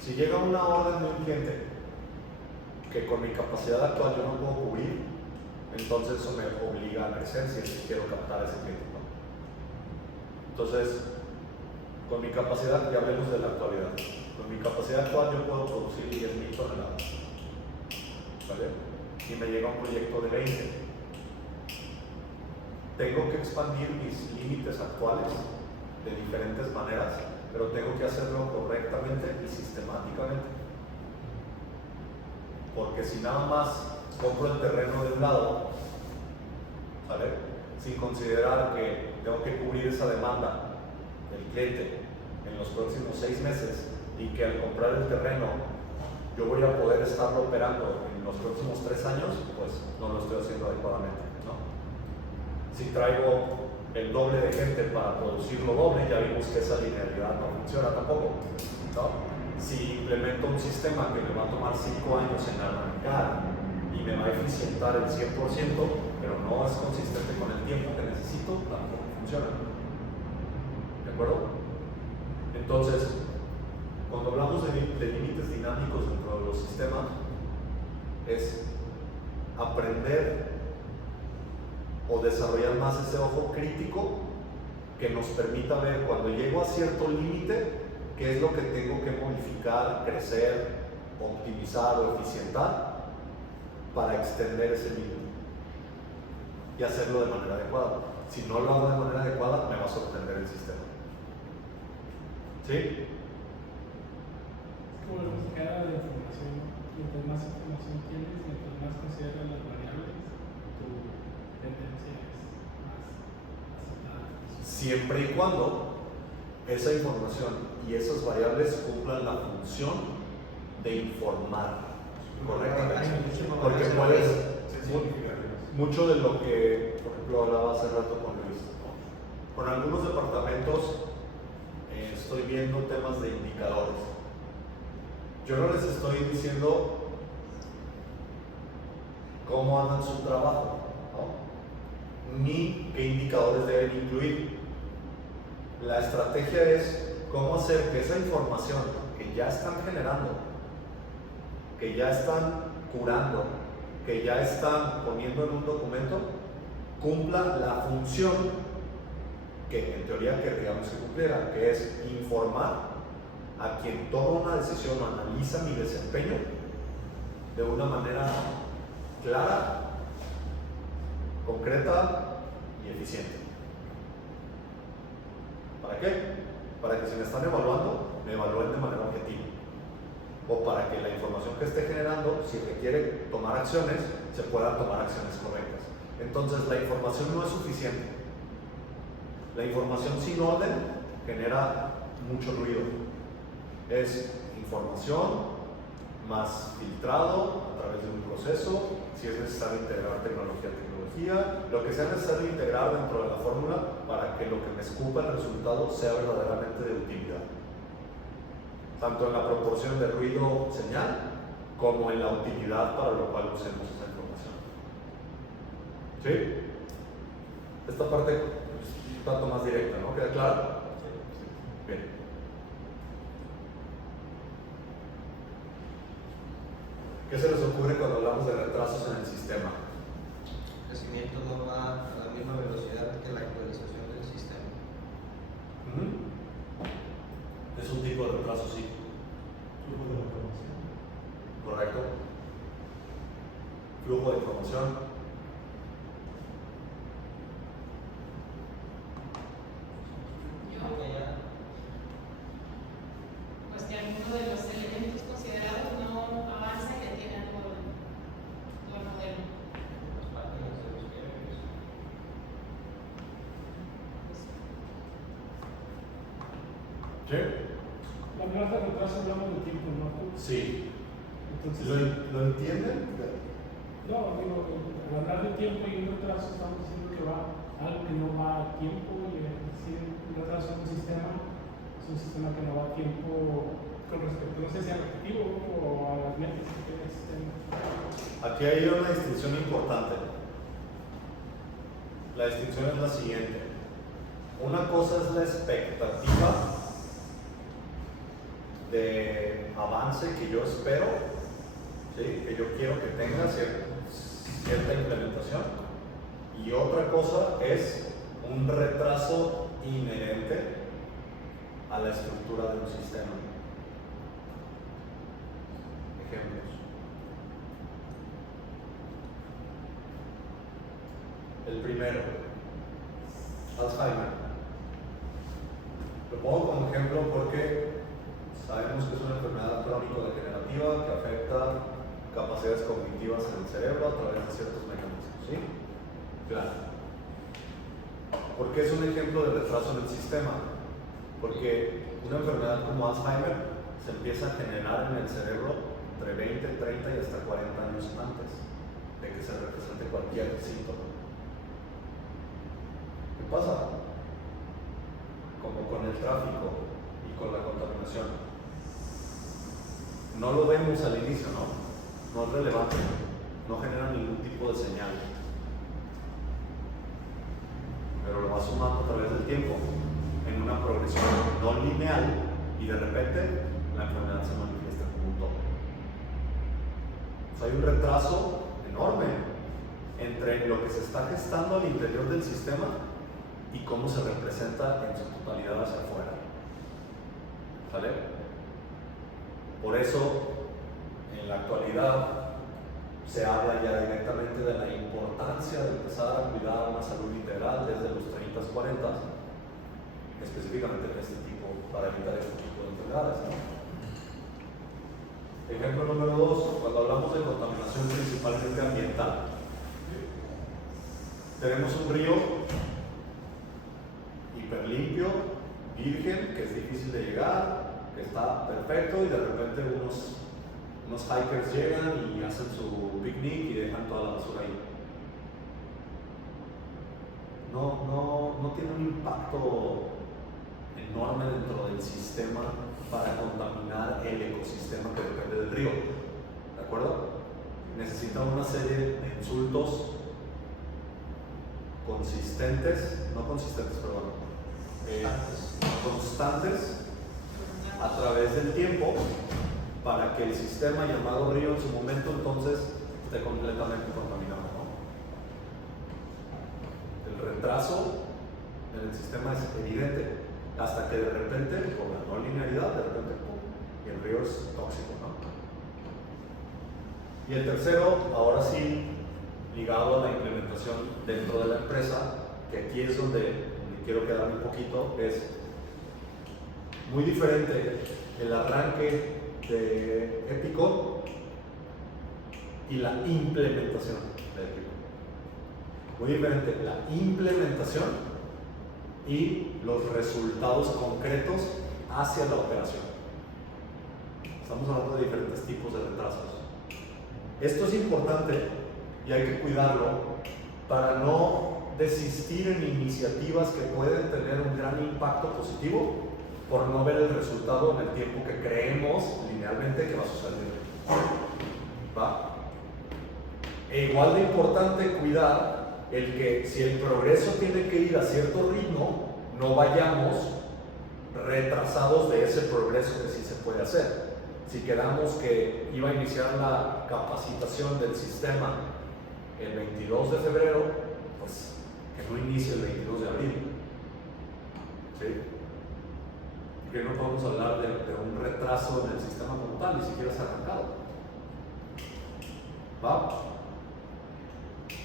Si llega una orden de un cliente que con mi capacidad actual yo no puedo cubrir, entonces eso me obliga a crecer si es que quiero captar a ese cliente, ¿no? Entonces, con mi capacidad, ya hablemos de la actualidad, con mi capacidad actual yo puedo producir 10,000 toneladas, ¿vale? Y me llega un proyecto de 20. Tengo que expandir mis límites actuales de diferentes maneras, pero tengo que hacerlo correctamente y sistemáticamente. Porque si nada más compro el terreno de un lado, ¿vale?, sin considerar que tengo que cubrir esa demanda del cliente en los próximos 6 meses y que al comprar el terreno yo voy a poder estarlo operando en los próximos 3 años, pues no lo estoy haciendo adecuadamente, ¿no? Si traigo el doble de gente para producir lo doble, ya vimos que esa linealidad no funciona tampoco, ¿no? Si implemento un sistema que me va a tomar 5 años en arrancar y me va a eficientar el 100%, pero no es consistente con el tiempo que necesito, tampoco funciona. ¿De acuerdo? Entonces, cuando hablamos de límites dinámicos dentro de los sistemas, es aprender o desarrollar más ese ojo crítico que nos permita ver cuando llego a cierto límite qué es lo que tengo que modificar, crecer, optimizar o eficientar para extender ese límite y hacerlo de manera adecuada. Si no lo hago de manera adecuada, me va a sorprender el sistema. ¿Sí? Es como la búsqueda de información. Mientras más información tienes, mientras más consideras las variables, tu tendencia es más aceptada. Siempre y cuando esa información y esas variables cumplan la función de informar correctamente. Porque puedes, mucho de lo que, por ejemplo, hablaba hace rato con Luis, con algunos departamentos estoy viendo temas de indicadores. Yo no les estoy diciendo cómo andan su trabajo, ¿no? Ni qué indicadores deben incluir. La estrategia es cómo hacer que esa información que ya están generando, que ya están curando, que ya están poniendo en un documento, cumpla la función que en teoría querríamos que cumpliera, que es informar a quien toma una decisión o analiza mi desempeño de una manera clara, concreta y eficiente. ¿Para qué? Para que si me están evaluando, me evalúen de manera objetiva. O para que la información que esté generando, si requiere tomar acciones, se puedan tomar acciones correctas. Entonces, la información no es suficiente. La información sin orden genera mucho ruido. Es información más filtrado a través de un proceso, si es necesario integrar tecnología, lo que sea necesario integrar dentro de la fórmula para que lo que me escupa el resultado sea verdaderamente de utilidad. Tanto en la proporción de ruido-señal como en la utilidad para lo cual usemos esa información. ¿Sí? Esta parte es un tanto más directa, ¿no? ¿Queda claro? Bien. ¿Qué se les ocurre cuando hablamos de retrasos en el sistema? El crecimiento no va a la misma velocidad que la actualización del sistema. Es un tipo de retraso, sí. Flujo de información. Correcto. Flujo de información. Pues que alguno de los elementos considerados no avanza y detiene todo el modelo. Las páginas de los queries. ¿Sí? La hablar de retraso hablamos de tiempo, ¿no? Sí. Entonces, ¿Lo entienden? no, digo, al hablar de tiempo y un retraso estamos diciendo que va algo que no va a tiempo y si un retraso en un sistema es un sistema que no va a tiempo con respecto, no sé si al objetivo o a las metas que tiene el sistema. Aquí hay una distinción importante. La distinción es la siguiente. Una cosa es la expectativa de avance que yo espero, ¿sí? Que yo quiero que tenga cierta implementación, y otra cosa es un retraso inherente a la estructura de un sistema. Ejemplos. El primero, Alzheimer. Lo pongo como ejemplo porque sabemos que es una enfermedad crónico-degenerativa que afecta capacidades cognitivas en el cerebro a través de ciertos mecanismos, ¿sí? Claro. ¿Por qué es un ejemplo de retraso en el sistema? Porque una enfermedad como Alzheimer se empieza a generar en el cerebro entre 20, 30 y hasta 40 años antes de que se represente cualquier síntoma. ¿Qué pasa? Como con el tráfico y con la contaminación. No lo vemos al inicio, ¿no? No es relevante, no genera ningún tipo de señal. Pero lo va sumando a través del tiempo en una progresión no lineal y de repente la enfermedad se manifiesta como un todo. sea, hay un retraso enorme entre lo que se está gestando al interior del sistema y cómo se representa en su totalidad hacia afuera. ¿Sale? Por eso, en la actualidad, se habla ya directamente de la importancia de empezar a cuidar una salud integral desde los 30, 40, específicamente en este tipo, para evitar este tipo de enfermedades, ¿no? Ejemplo número 2, cuando hablamos de contaminación principalmente ambiental. Tenemos un río hiperlimpio, virgen, que es difícil de llegar, que está perfecto, y de repente unos hikers llegan y hacen su picnic y dejan toda la basura ahí. No tiene un impacto enorme dentro del sistema para contaminar el ecosistema que depende del río. ¿De acuerdo? Necesita una serie de insultos constantes a través del tiempo para que el sistema llamado río en su momento entonces esté completamente contaminado, ¿no? El retraso en el sistema es evidente hasta que de repente, por la no linealidad, de repente ¡pum!, y el río es tóxico, ¿no? Y el tercero, ahora sí, ligado a la implementación dentro de la empresa, que aquí es donde quiero quedarme un poquito, es muy diferente el arranque de Epicor y la implementación de Epicor. Muy diferente la implementación y los resultados concretos hacia la operación. Estamos hablando de diferentes tipos de retrasos. Esto es importante y hay que cuidarlo para no desistir en iniciativas que pueden tener un gran impacto positivo por no ver el resultado en el tiempo que creemos linealmente que va a suceder. ¿Va? E igual de importante cuidar el que si el progreso tiene que ir a cierto ritmo, no vayamos retrasados de ese progreso que sí se puede hacer. Si quedamos que iba a iniciar la capacitación del sistema el 22 de febrero, pues que no inicie el 22 de abril. ¿Sí? Que no podemos hablar de un retraso en el sistema como tal, ni siquiera se ha arrancado. ¿Va?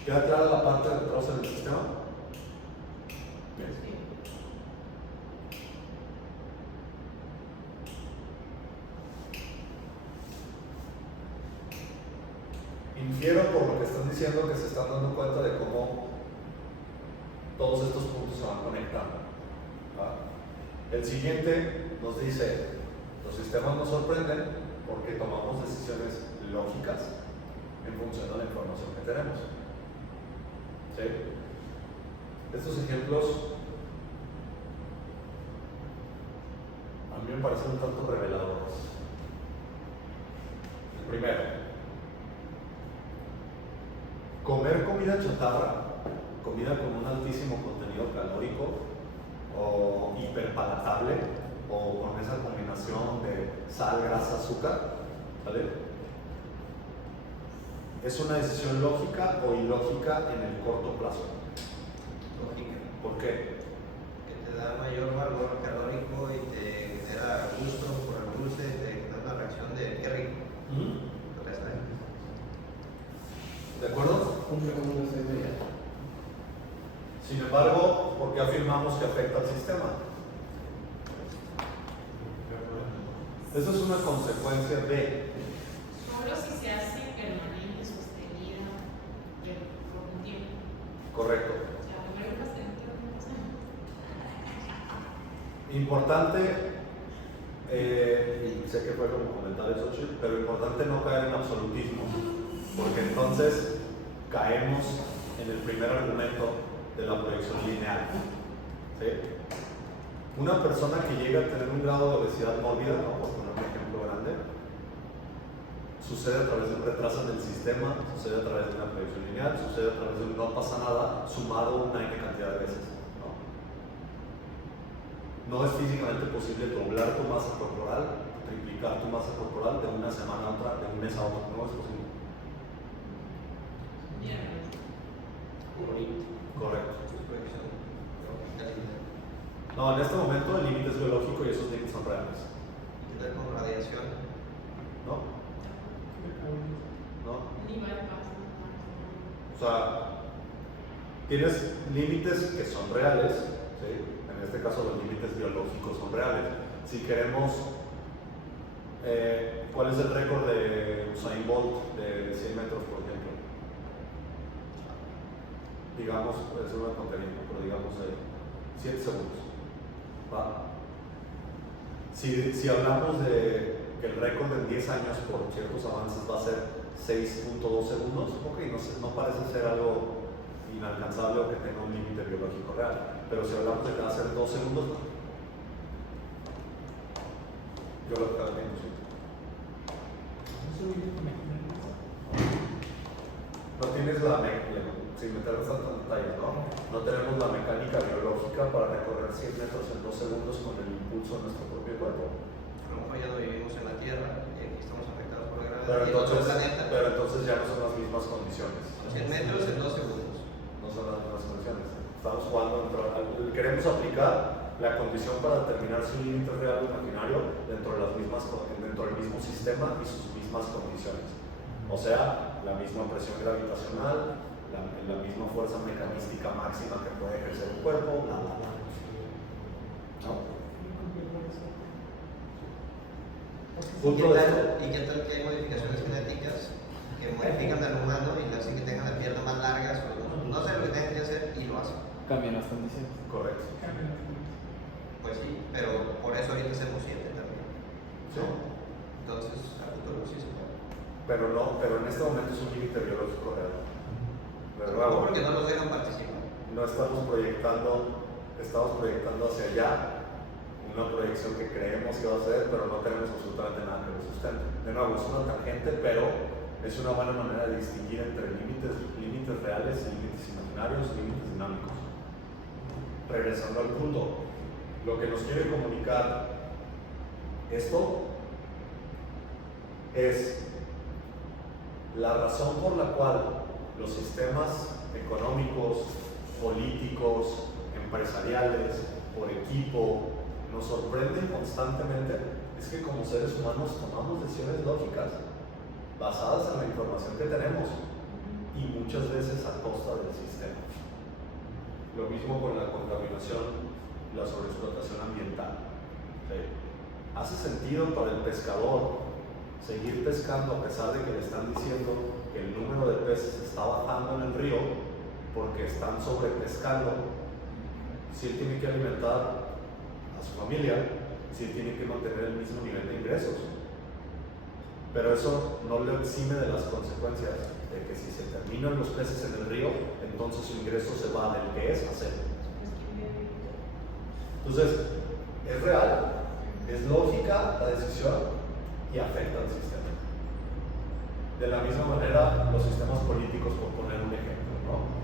¿Queda clara la parte de retraso en el sistema? Bien. Infiero por lo que están diciendo que se están dando cuenta de cómo todos estos puntos se van conectando. ¿Va? El siguiente nos dice, los sistemas nos sorprenden porque tomamos decisiones lógicas en función de la información que tenemos. ¿Sí? Estos ejemplos a mí me parecen un tanto reveladores. El primero, comer comida chatarra, comida con un altísimo contenido calórico o hiperpalatable o con esa combinación de sal, grasa, azúcar, ¿vale? ¿Es una decisión lógica o ilógica en el corto plazo? Lógica. ¿Por qué? Que te da mayor valor calórico y te genera gusto por el dulce, te da una reacción de qué rico. ¿De acuerdo? Cumple con una serie. Sin embargo, ¿por qué afirmamos que afecta al sistema? Eso es una consecuencia de... Solo si se hace permanente, sostenida por un tiempo. Correcto. O sea, comer un pastelito no pasa nada. Importante, y sé que fue como comentario Xochitl, pero importante no caer en absolutismo, porque entonces caemos en el primer argumento de la proyección lineal. ¿Sí? Una persona que llega a tener un grado de obesidad mórbida, ¿no?, por poner un ejemplo grande, sucede a través de un retraso en el sistema, sucede a través de una proyección lineal, sucede a través de un no pasa nada sumado una N cantidad de veces. No es físicamente posible doblar tu masa corporal, triplicar tu masa corporal de una semana a otra, de un mes a otro. No es posible. No, en este momento el límite es biológico y esos límites son reales. ¿Qué tal con radiación? ¿No? ¿No? Ni bypass. O sea, tienes límites que son reales, ¿sí? En este caso los límites biológicos son reales. Si queremos, ¿cuál es el récord de Usain Bolt de 100 metros, por ejemplo? Digamos, es una tontería, pero digamos 7 segundos. ¿Va? Si hablamos de que el récord en 10 años por ciertos avances va a ser 6.2 segundos, ok, no parece ser algo inalcanzable o que tenga un límite biológico real. Pero si hablamos de que va a ser 2 segundos, no. Yo lo que cada tiempo sí. No tienes sin meternos tanto en detalles, ¿no? No tenemos la mecánica biológica para recorrer 100 metros en 2 segundos con el impulso de nuestro propio cuerpo. A lo mejor ya no vivimos en la Tierra y aquí estamos afectados por la gravedad. Pero y en otro entonces, planeta. ya no son las mismas condiciones. 100 metros en 2 segundos. No son las mismas condiciones. Estamos jugando queremos aplicar la condición para determinar si un límite real o imaginario dentro del mismo sistema y sus mismas condiciones. O sea, la misma presión gravitacional, la misma fuerza mecanística máxima que puede ejercer un cuerpo, bla, bla, bla. ¿No? ¿Y qué tal que hay modificaciones genéticas que modifican al humano y le hacen que tengan las piernas más largas o no sé lo que tengan que hacer y lo hacen? Cambian las condiciones. Correcto. Pues sí, pero por eso ahorita hacemos 7 también. Sí. Entonces, a futuro sí se puede. Pero en este momento es un límite biológico real. De No nuevo, porque no nos dejan participar. no estamos proyectando hacia allá una proyección que creemos que va a ser, pero no tenemos absolutamente nada que lo sustente. De nuevo, es una tangente, pero es una buena manera de distinguir entre límites reales, límites imaginarios, límites dinámicos. Regresando al punto, lo que nos quiere comunicar esto es la razón por la cual los sistemas económicos, políticos, empresariales, por equipo, nos sorprenden constantemente, es que como seres humanos tomamos decisiones lógicas basadas en la información que tenemos y muchas veces a costa del sistema. Lo mismo con la contaminación y la sobreexplotación ambiental. ¿Sí? Hace sentido para el pescador seguir pescando a pesar de que le están diciendo que el número de peces está bajando en el río porque están sobrepescando. Si él tiene que alimentar a su familia, si él tiene que mantener el mismo nivel de ingresos. Pero eso no le exime de las consecuencias de que si se terminan los peces en el río, entonces su ingreso se va del que es a cero. Entonces, es real, es lógica la decisión y afecta al sistema. De la misma manera, los sistemas políticos, por poner un ejemplo, ¿no?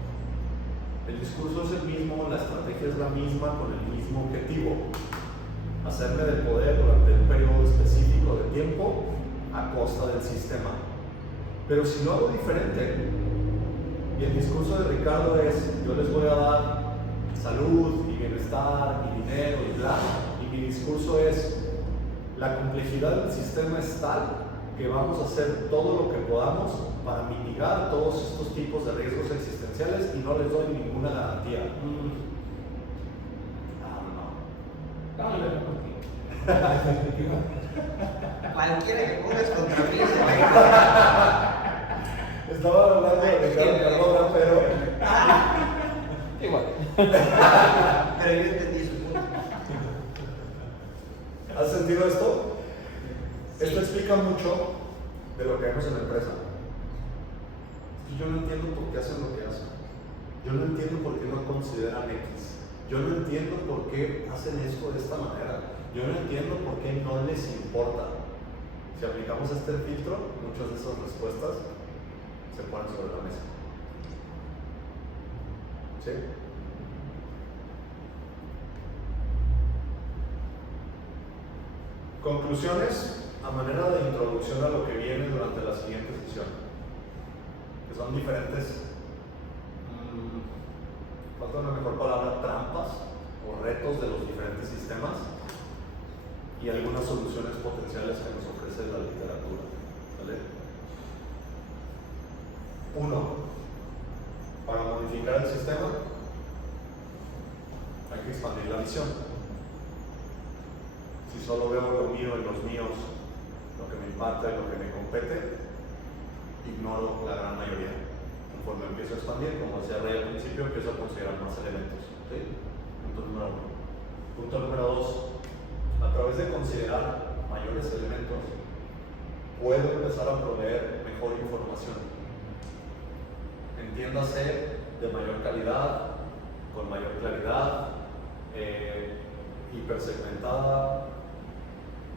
El discurso es el mismo, la estrategia es la misma, con el mismo objetivo: hacerme del poder durante un periodo específico de tiempo a costa del sistema. Pero si lo hago diferente, y el discurso de Ricardo es: yo les voy a dar salud y bienestar y dinero y bla, y mi discurso es: la complejidad del sistema es tal que vamos a hacer todo lo que podamos para mitigar todos estos tipos de riesgos existenciales y no les doy ninguna garantía. Cualquiera que pongas contra mí se Estaba hablando de Ricardo Cardona, pero Igual. Pero yo entendí su punto. ¿has sentido esto? Esto explica mucho de lo que vemos en la empresa. Yo no entiendo por qué hacen lo que hacen. Yo no entiendo por qué no consideran X. Yo no entiendo por qué hacen esto de esta manera. Yo no entiendo por qué no les importa. Si aplicamos este filtro, muchas de esas respuestas se ponen sobre la mesa. ¿Sí? Conclusiones a manera de introducción a lo que viene durante la siguiente sesión, que son diferentes, falta una mejor palabra, trampas o retos de los diferentes sistemas y algunas soluciones potenciales que nos ofrece la literatura. ¿Vale? 1. Para modificar el sistema hay que expandir la visión. Si solo veo lo mío y los míos, lo que me impacta y lo que me compete, ignoro la gran mayoría. Conforme empiezo a expandir, como decía Ray al principio, empiezo a considerar más elementos. ¿Sí? Punto número 1. Punto número 2. A través de considerar mayores elementos, puedo empezar a proveer mejor información. Entiéndase, de mayor calidad, con mayor claridad, hipersegmentada,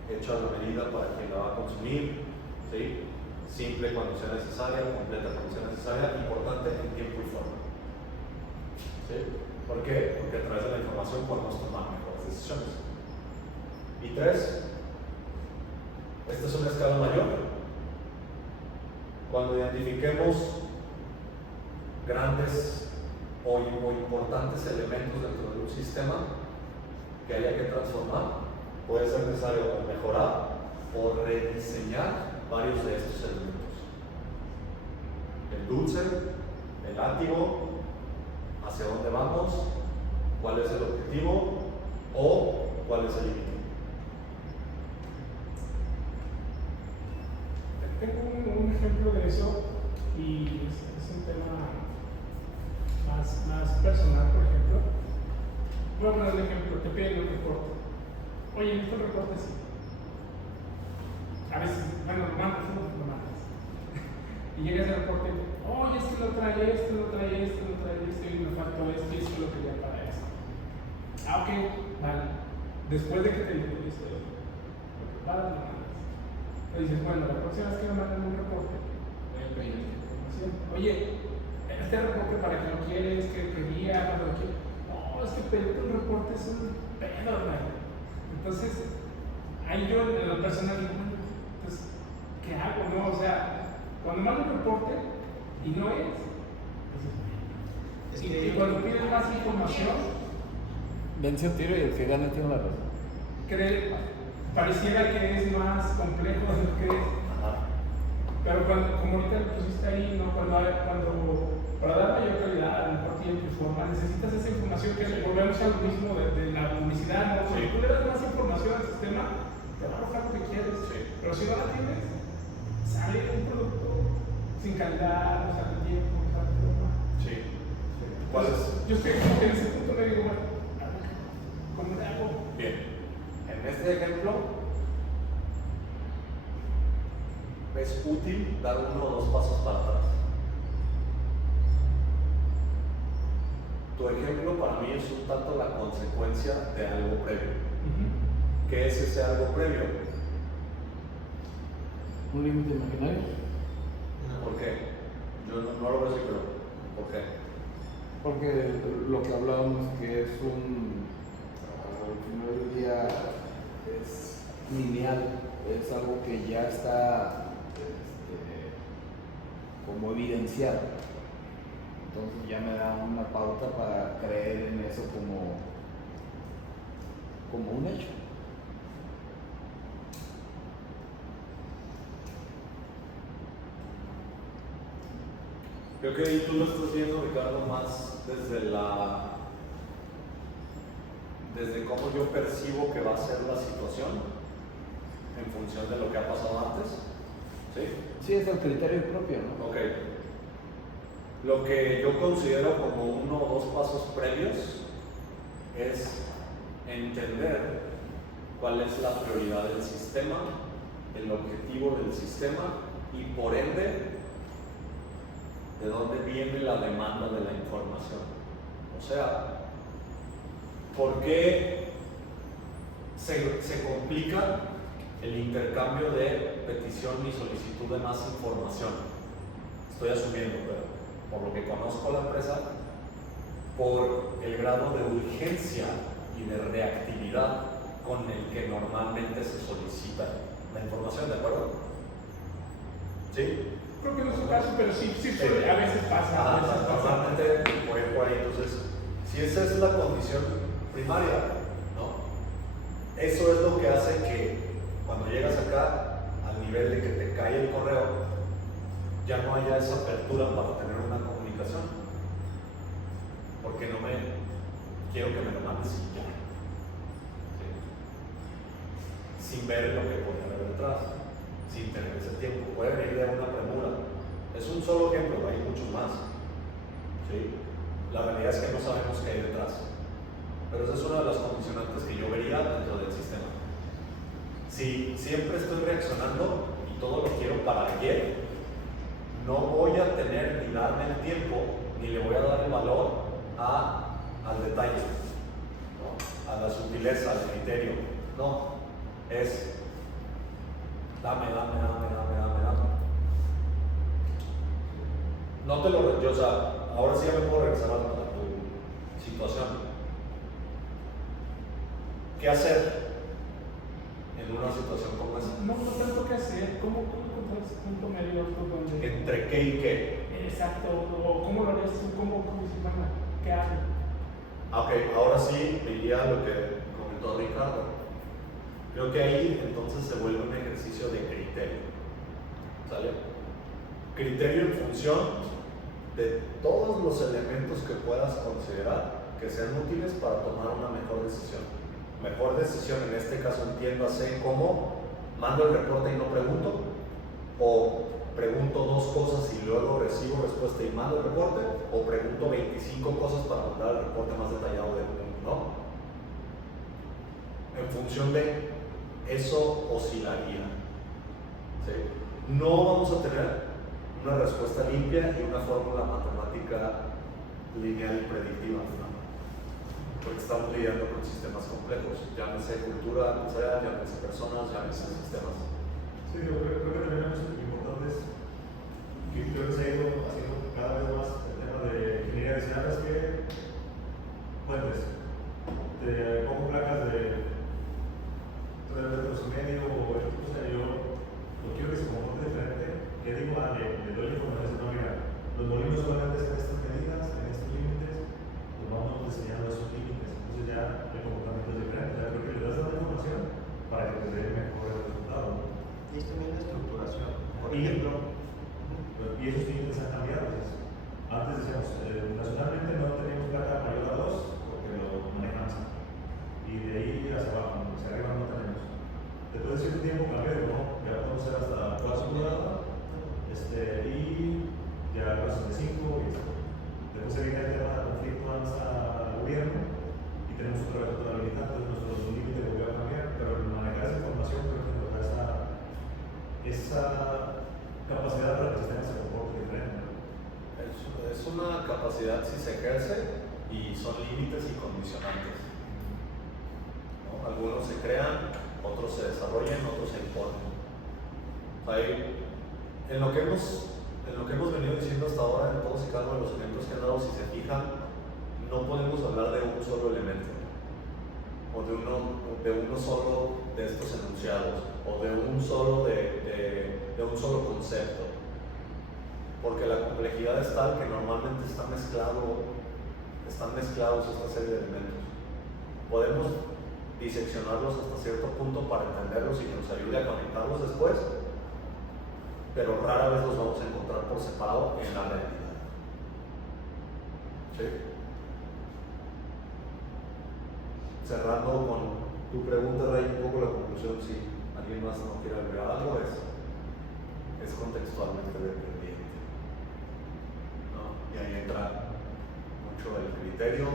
hecha a la medida para quien la va a consumir, ¿sí? Simple cuando sea necesaria, completa cuando sea necesaria, importante en tiempo y forma. ¿Sí? ¿Por qué? Porque a través de la información podemos tomar mejores decisiones. Y 3, esta es una escala mayor. Cuando identifiquemos grandes o importantes elementos dentro de un sistema que haya que transformar, puede ser necesario mejorar o rediseñar varios de estos elementos. El dulce, el látigo, hacia dónde vamos, cuál es el objetivo o cuál es el límite. Tengo un ejemplo de eso y es un tema más personal, por ejemplo. Voy a poner un ejemplo, te piden un reporte. Oye, ¿necesito un reporte? Sí. A veces, bueno, lo mandas. Y llega ese reporte, oye, es que no trae esto, y me faltó esto, y esto lo quería para esto. Ah, ok, vale. Después de que te lo pediste, lo mandas. Le dices, bueno, la próxima vez que me mandan un reporte, voy a pedir esta información. Oye, este reporte para qué lo quieres, qué quería, para lo quieres. No, es que pedirte un reporte es un pedo, ¿verdad? Entonces, ahí yo en lo personal digo, bueno, entonces, ¿qué hago? No, o sea, cuando mando un reporte y no es, y cuando pides más información, vence un tiro y el que gana tiene la razón. Pareciera que es más complejo de lo que es. Pero como ahorita lo pusiste ahí, ¿no? Cuando para dar mayor calidad, a lo mejor tiempo y forma, necesitas esa información que volvemos a lo mismo de la publicidad, ¿no? Si tú le das más información al sistema, te va a arrojar lo que quieres. Sí. Pero si no la tienes, sale un producto sin calidad, no sale tiempo, no sale forma. Sí. ¿Cuál es? Yo estoy como que en ese punto me digo, bueno, ¿cómo le hago? Bien. En este ejemplo, es útil dar 1 o 2 pasos para atrás. Tu ejemplo para mí es un tanto la consecuencia de algo previo. ¿Qué es ese algo previo? ¿Un límite imaginario? ¿Por qué? Yo no lo veo así, pero ¿por qué? Porque lo que hablábamos que es al final del día es lineal, es algo que ya está como evidenciado. Entonces ya me da una pauta para creer en eso como un hecho. Creo que ahí tú lo estás viendo, Ricardo, más desde cómo yo percibo que va a ser la situación en función de lo que ha pasado antes. ¿Sí? Sí, es el criterio propio, ¿no? Ok. Lo que yo considero como 1 o 2 pasos previos es entender cuál es la prioridad del sistema, el objetivo del sistema y por ende de dónde viene la demanda de la información. O sea, ¿por qué se complica el intercambio de petición y solicitud de más información? Estoy asumiendo, pero por lo que conozco la empresa, por el grado de urgencia y de reactividad con el que normalmente se solicita la información, ¿de acuerdo? ¿Sí? Creo que no es su caso, pero sí, a veces pasa. Normalmente voy por ahí. Entonces, si esa es la condición primaria, ¿no? Eso es lo que hace que cuando llegas acá, al nivel de que te cae el correo, ya no haya esa apertura para tener una comunicación. Porque no me quiero que me lo mandes y ya. ¿Sí? Sin ver lo que podría haber detrás, sin tener ese tiempo. Puede venir de una premura. Es un solo ejemplo, hay muchos más. ¿Sí? La realidad es que no sabemos qué hay detrás. Pero esa es una de las condicionantes que yo vería dentro del sistema. Si siempre estoy reaccionando y todo lo quiero para ayer, no voy a tener ni darme el tiempo, ni le voy a dar el valor al detalle, ¿no? A la sutileza, al criterio. No, es dame. No te lo yo, o sea, ahora sí ya me puedo regresar a tu situación. ¿Qué hacer en una situación como esa? No tanto que hacer, ¿cómo encuentras punto medio donde... ¿Entre qué y qué? Exacto, o cómo lo harías tú, cómo dices, bueno, ¿qué hago? Ok, ahora sí me iría a lo que comentó Ricardo. Creo que ahí entonces se vuelve un ejercicio de criterio. ¿Sale? Criterio en función de todos los elementos que puedas considerar que sean útiles para tomar una mejor decisión. Mejor decisión en este caso entiéndase como mando el reporte y no pregunto, o pregunto dos cosas y luego recibo respuesta y mando el reporte, o pregunto 25 cosas para mandar el reporte más detallado del mundo, ¿no? En función de eso oscilaría. ¿Sí? No vamos a tener una respuesta limpia y una fórmula matemática lineal y predictiva, ¿no? Porque estamos lidiando con sistemas complejos, llámese cultura empresarial, llámese personas, llámese sistemas. Sí, yo creo que también lo importante es que creo que se ha ido haciendo cada vez más el tema de ingeniería de sistemas que puentes, te pongo placas de metros y medio o o sea, yo lo quiero que se comporte diferente, que digo, le doy la información, no, mira, los molinos solamente están en estas medidas, en estos límites, pues vamos diseñando esos límites, entonces ya el comportamiento es diferente, ya creo que le das la información para que te dé mejor el resultado. Y es también la estructuración. Por Y ejemplo, y esos límites han cambiado. Antes decíamos, nacionalmente no teníamos placa mayor a 2 porque lo manejamos. Y de ahí hacia abajo, hacia arriba no tenemos. Después de cierto tiempo cambió, ¿no? Ya podemos hacer hasta 4 pulgadas y ya 65 y esto. Después se viene el tema de conflicto más al gobierno y tenemos otra vez otra habilidad, entonces nuestro límite volvió a cambiar, pero el manejar esa información creo que nos da esa capacidad para que el sistema se comporte diferente. Es una capacidad si se ejerce y son límites y condicionantes, ¿no? Algunos se crean, otros se desarrollan, otros se imponen. En lo que hemos venido diciendo hasta ahora, en todos y cada uno de los ejemplos que han dado, si se fijan, no podemos hablar de un solo elemento, o de uno solo de estos enunciados, o de un solo concepto, porque la complejidad es tal que normalmente están mezclados esta serie de elementos. Podemos diseccionarlos hasta cierto punto para entenderlos y que nos ayude a conectarlos después, pero rara vez los vamos a encontrar por separado en la realidad. ¿Sí? Cerrando con tu pregunta, Ray, un poco la conclusión, si alguien más no quiere agregar algo, es contextualmente dependiente, ¿no? Y ahí entra mucho el criterio,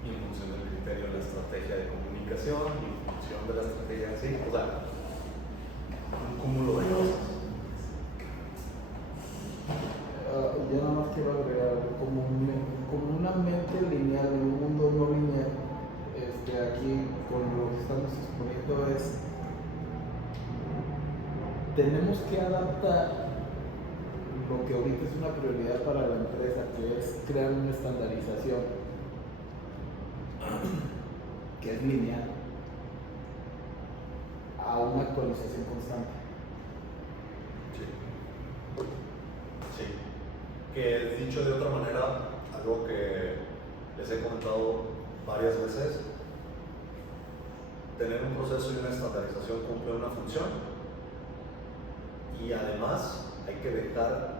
y en función del criterio la estrategia de comunicación, y en función de la estrategia en sí, o sea, un cúmulo de cosas. Yo nada más quiero agregar, como una mente lineal en un mundo no lineal, aquí con lo que estamos exponiendo tenemos que adaptar lo que ahorita es una prioridad para la empresa, que es crear una estandarización que es lineal a una actualización constante. Sí. Que dicho de otra manera, algo que les he comentado varias veces, tener un proceso y una estandarización cumple una función, y además hay que dejar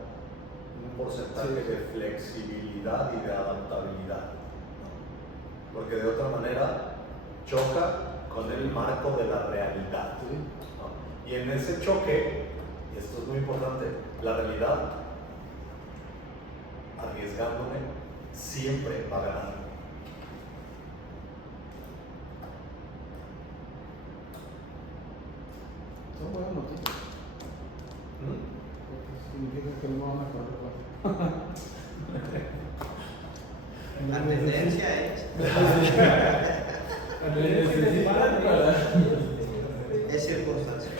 un porcentaje de flexibilidad y de adaptabilidad, ¿no? Porque de otra manera choca con el marco de la realidad, ¿no? Y en ese choque, y esto es muy importante, la realidad, arriesgándome, siempre va a ganar. Son buenas noticias. ¿Mm? Porque significa que no van a correr. La tendencia es. Necesitan para. Es circunstancial.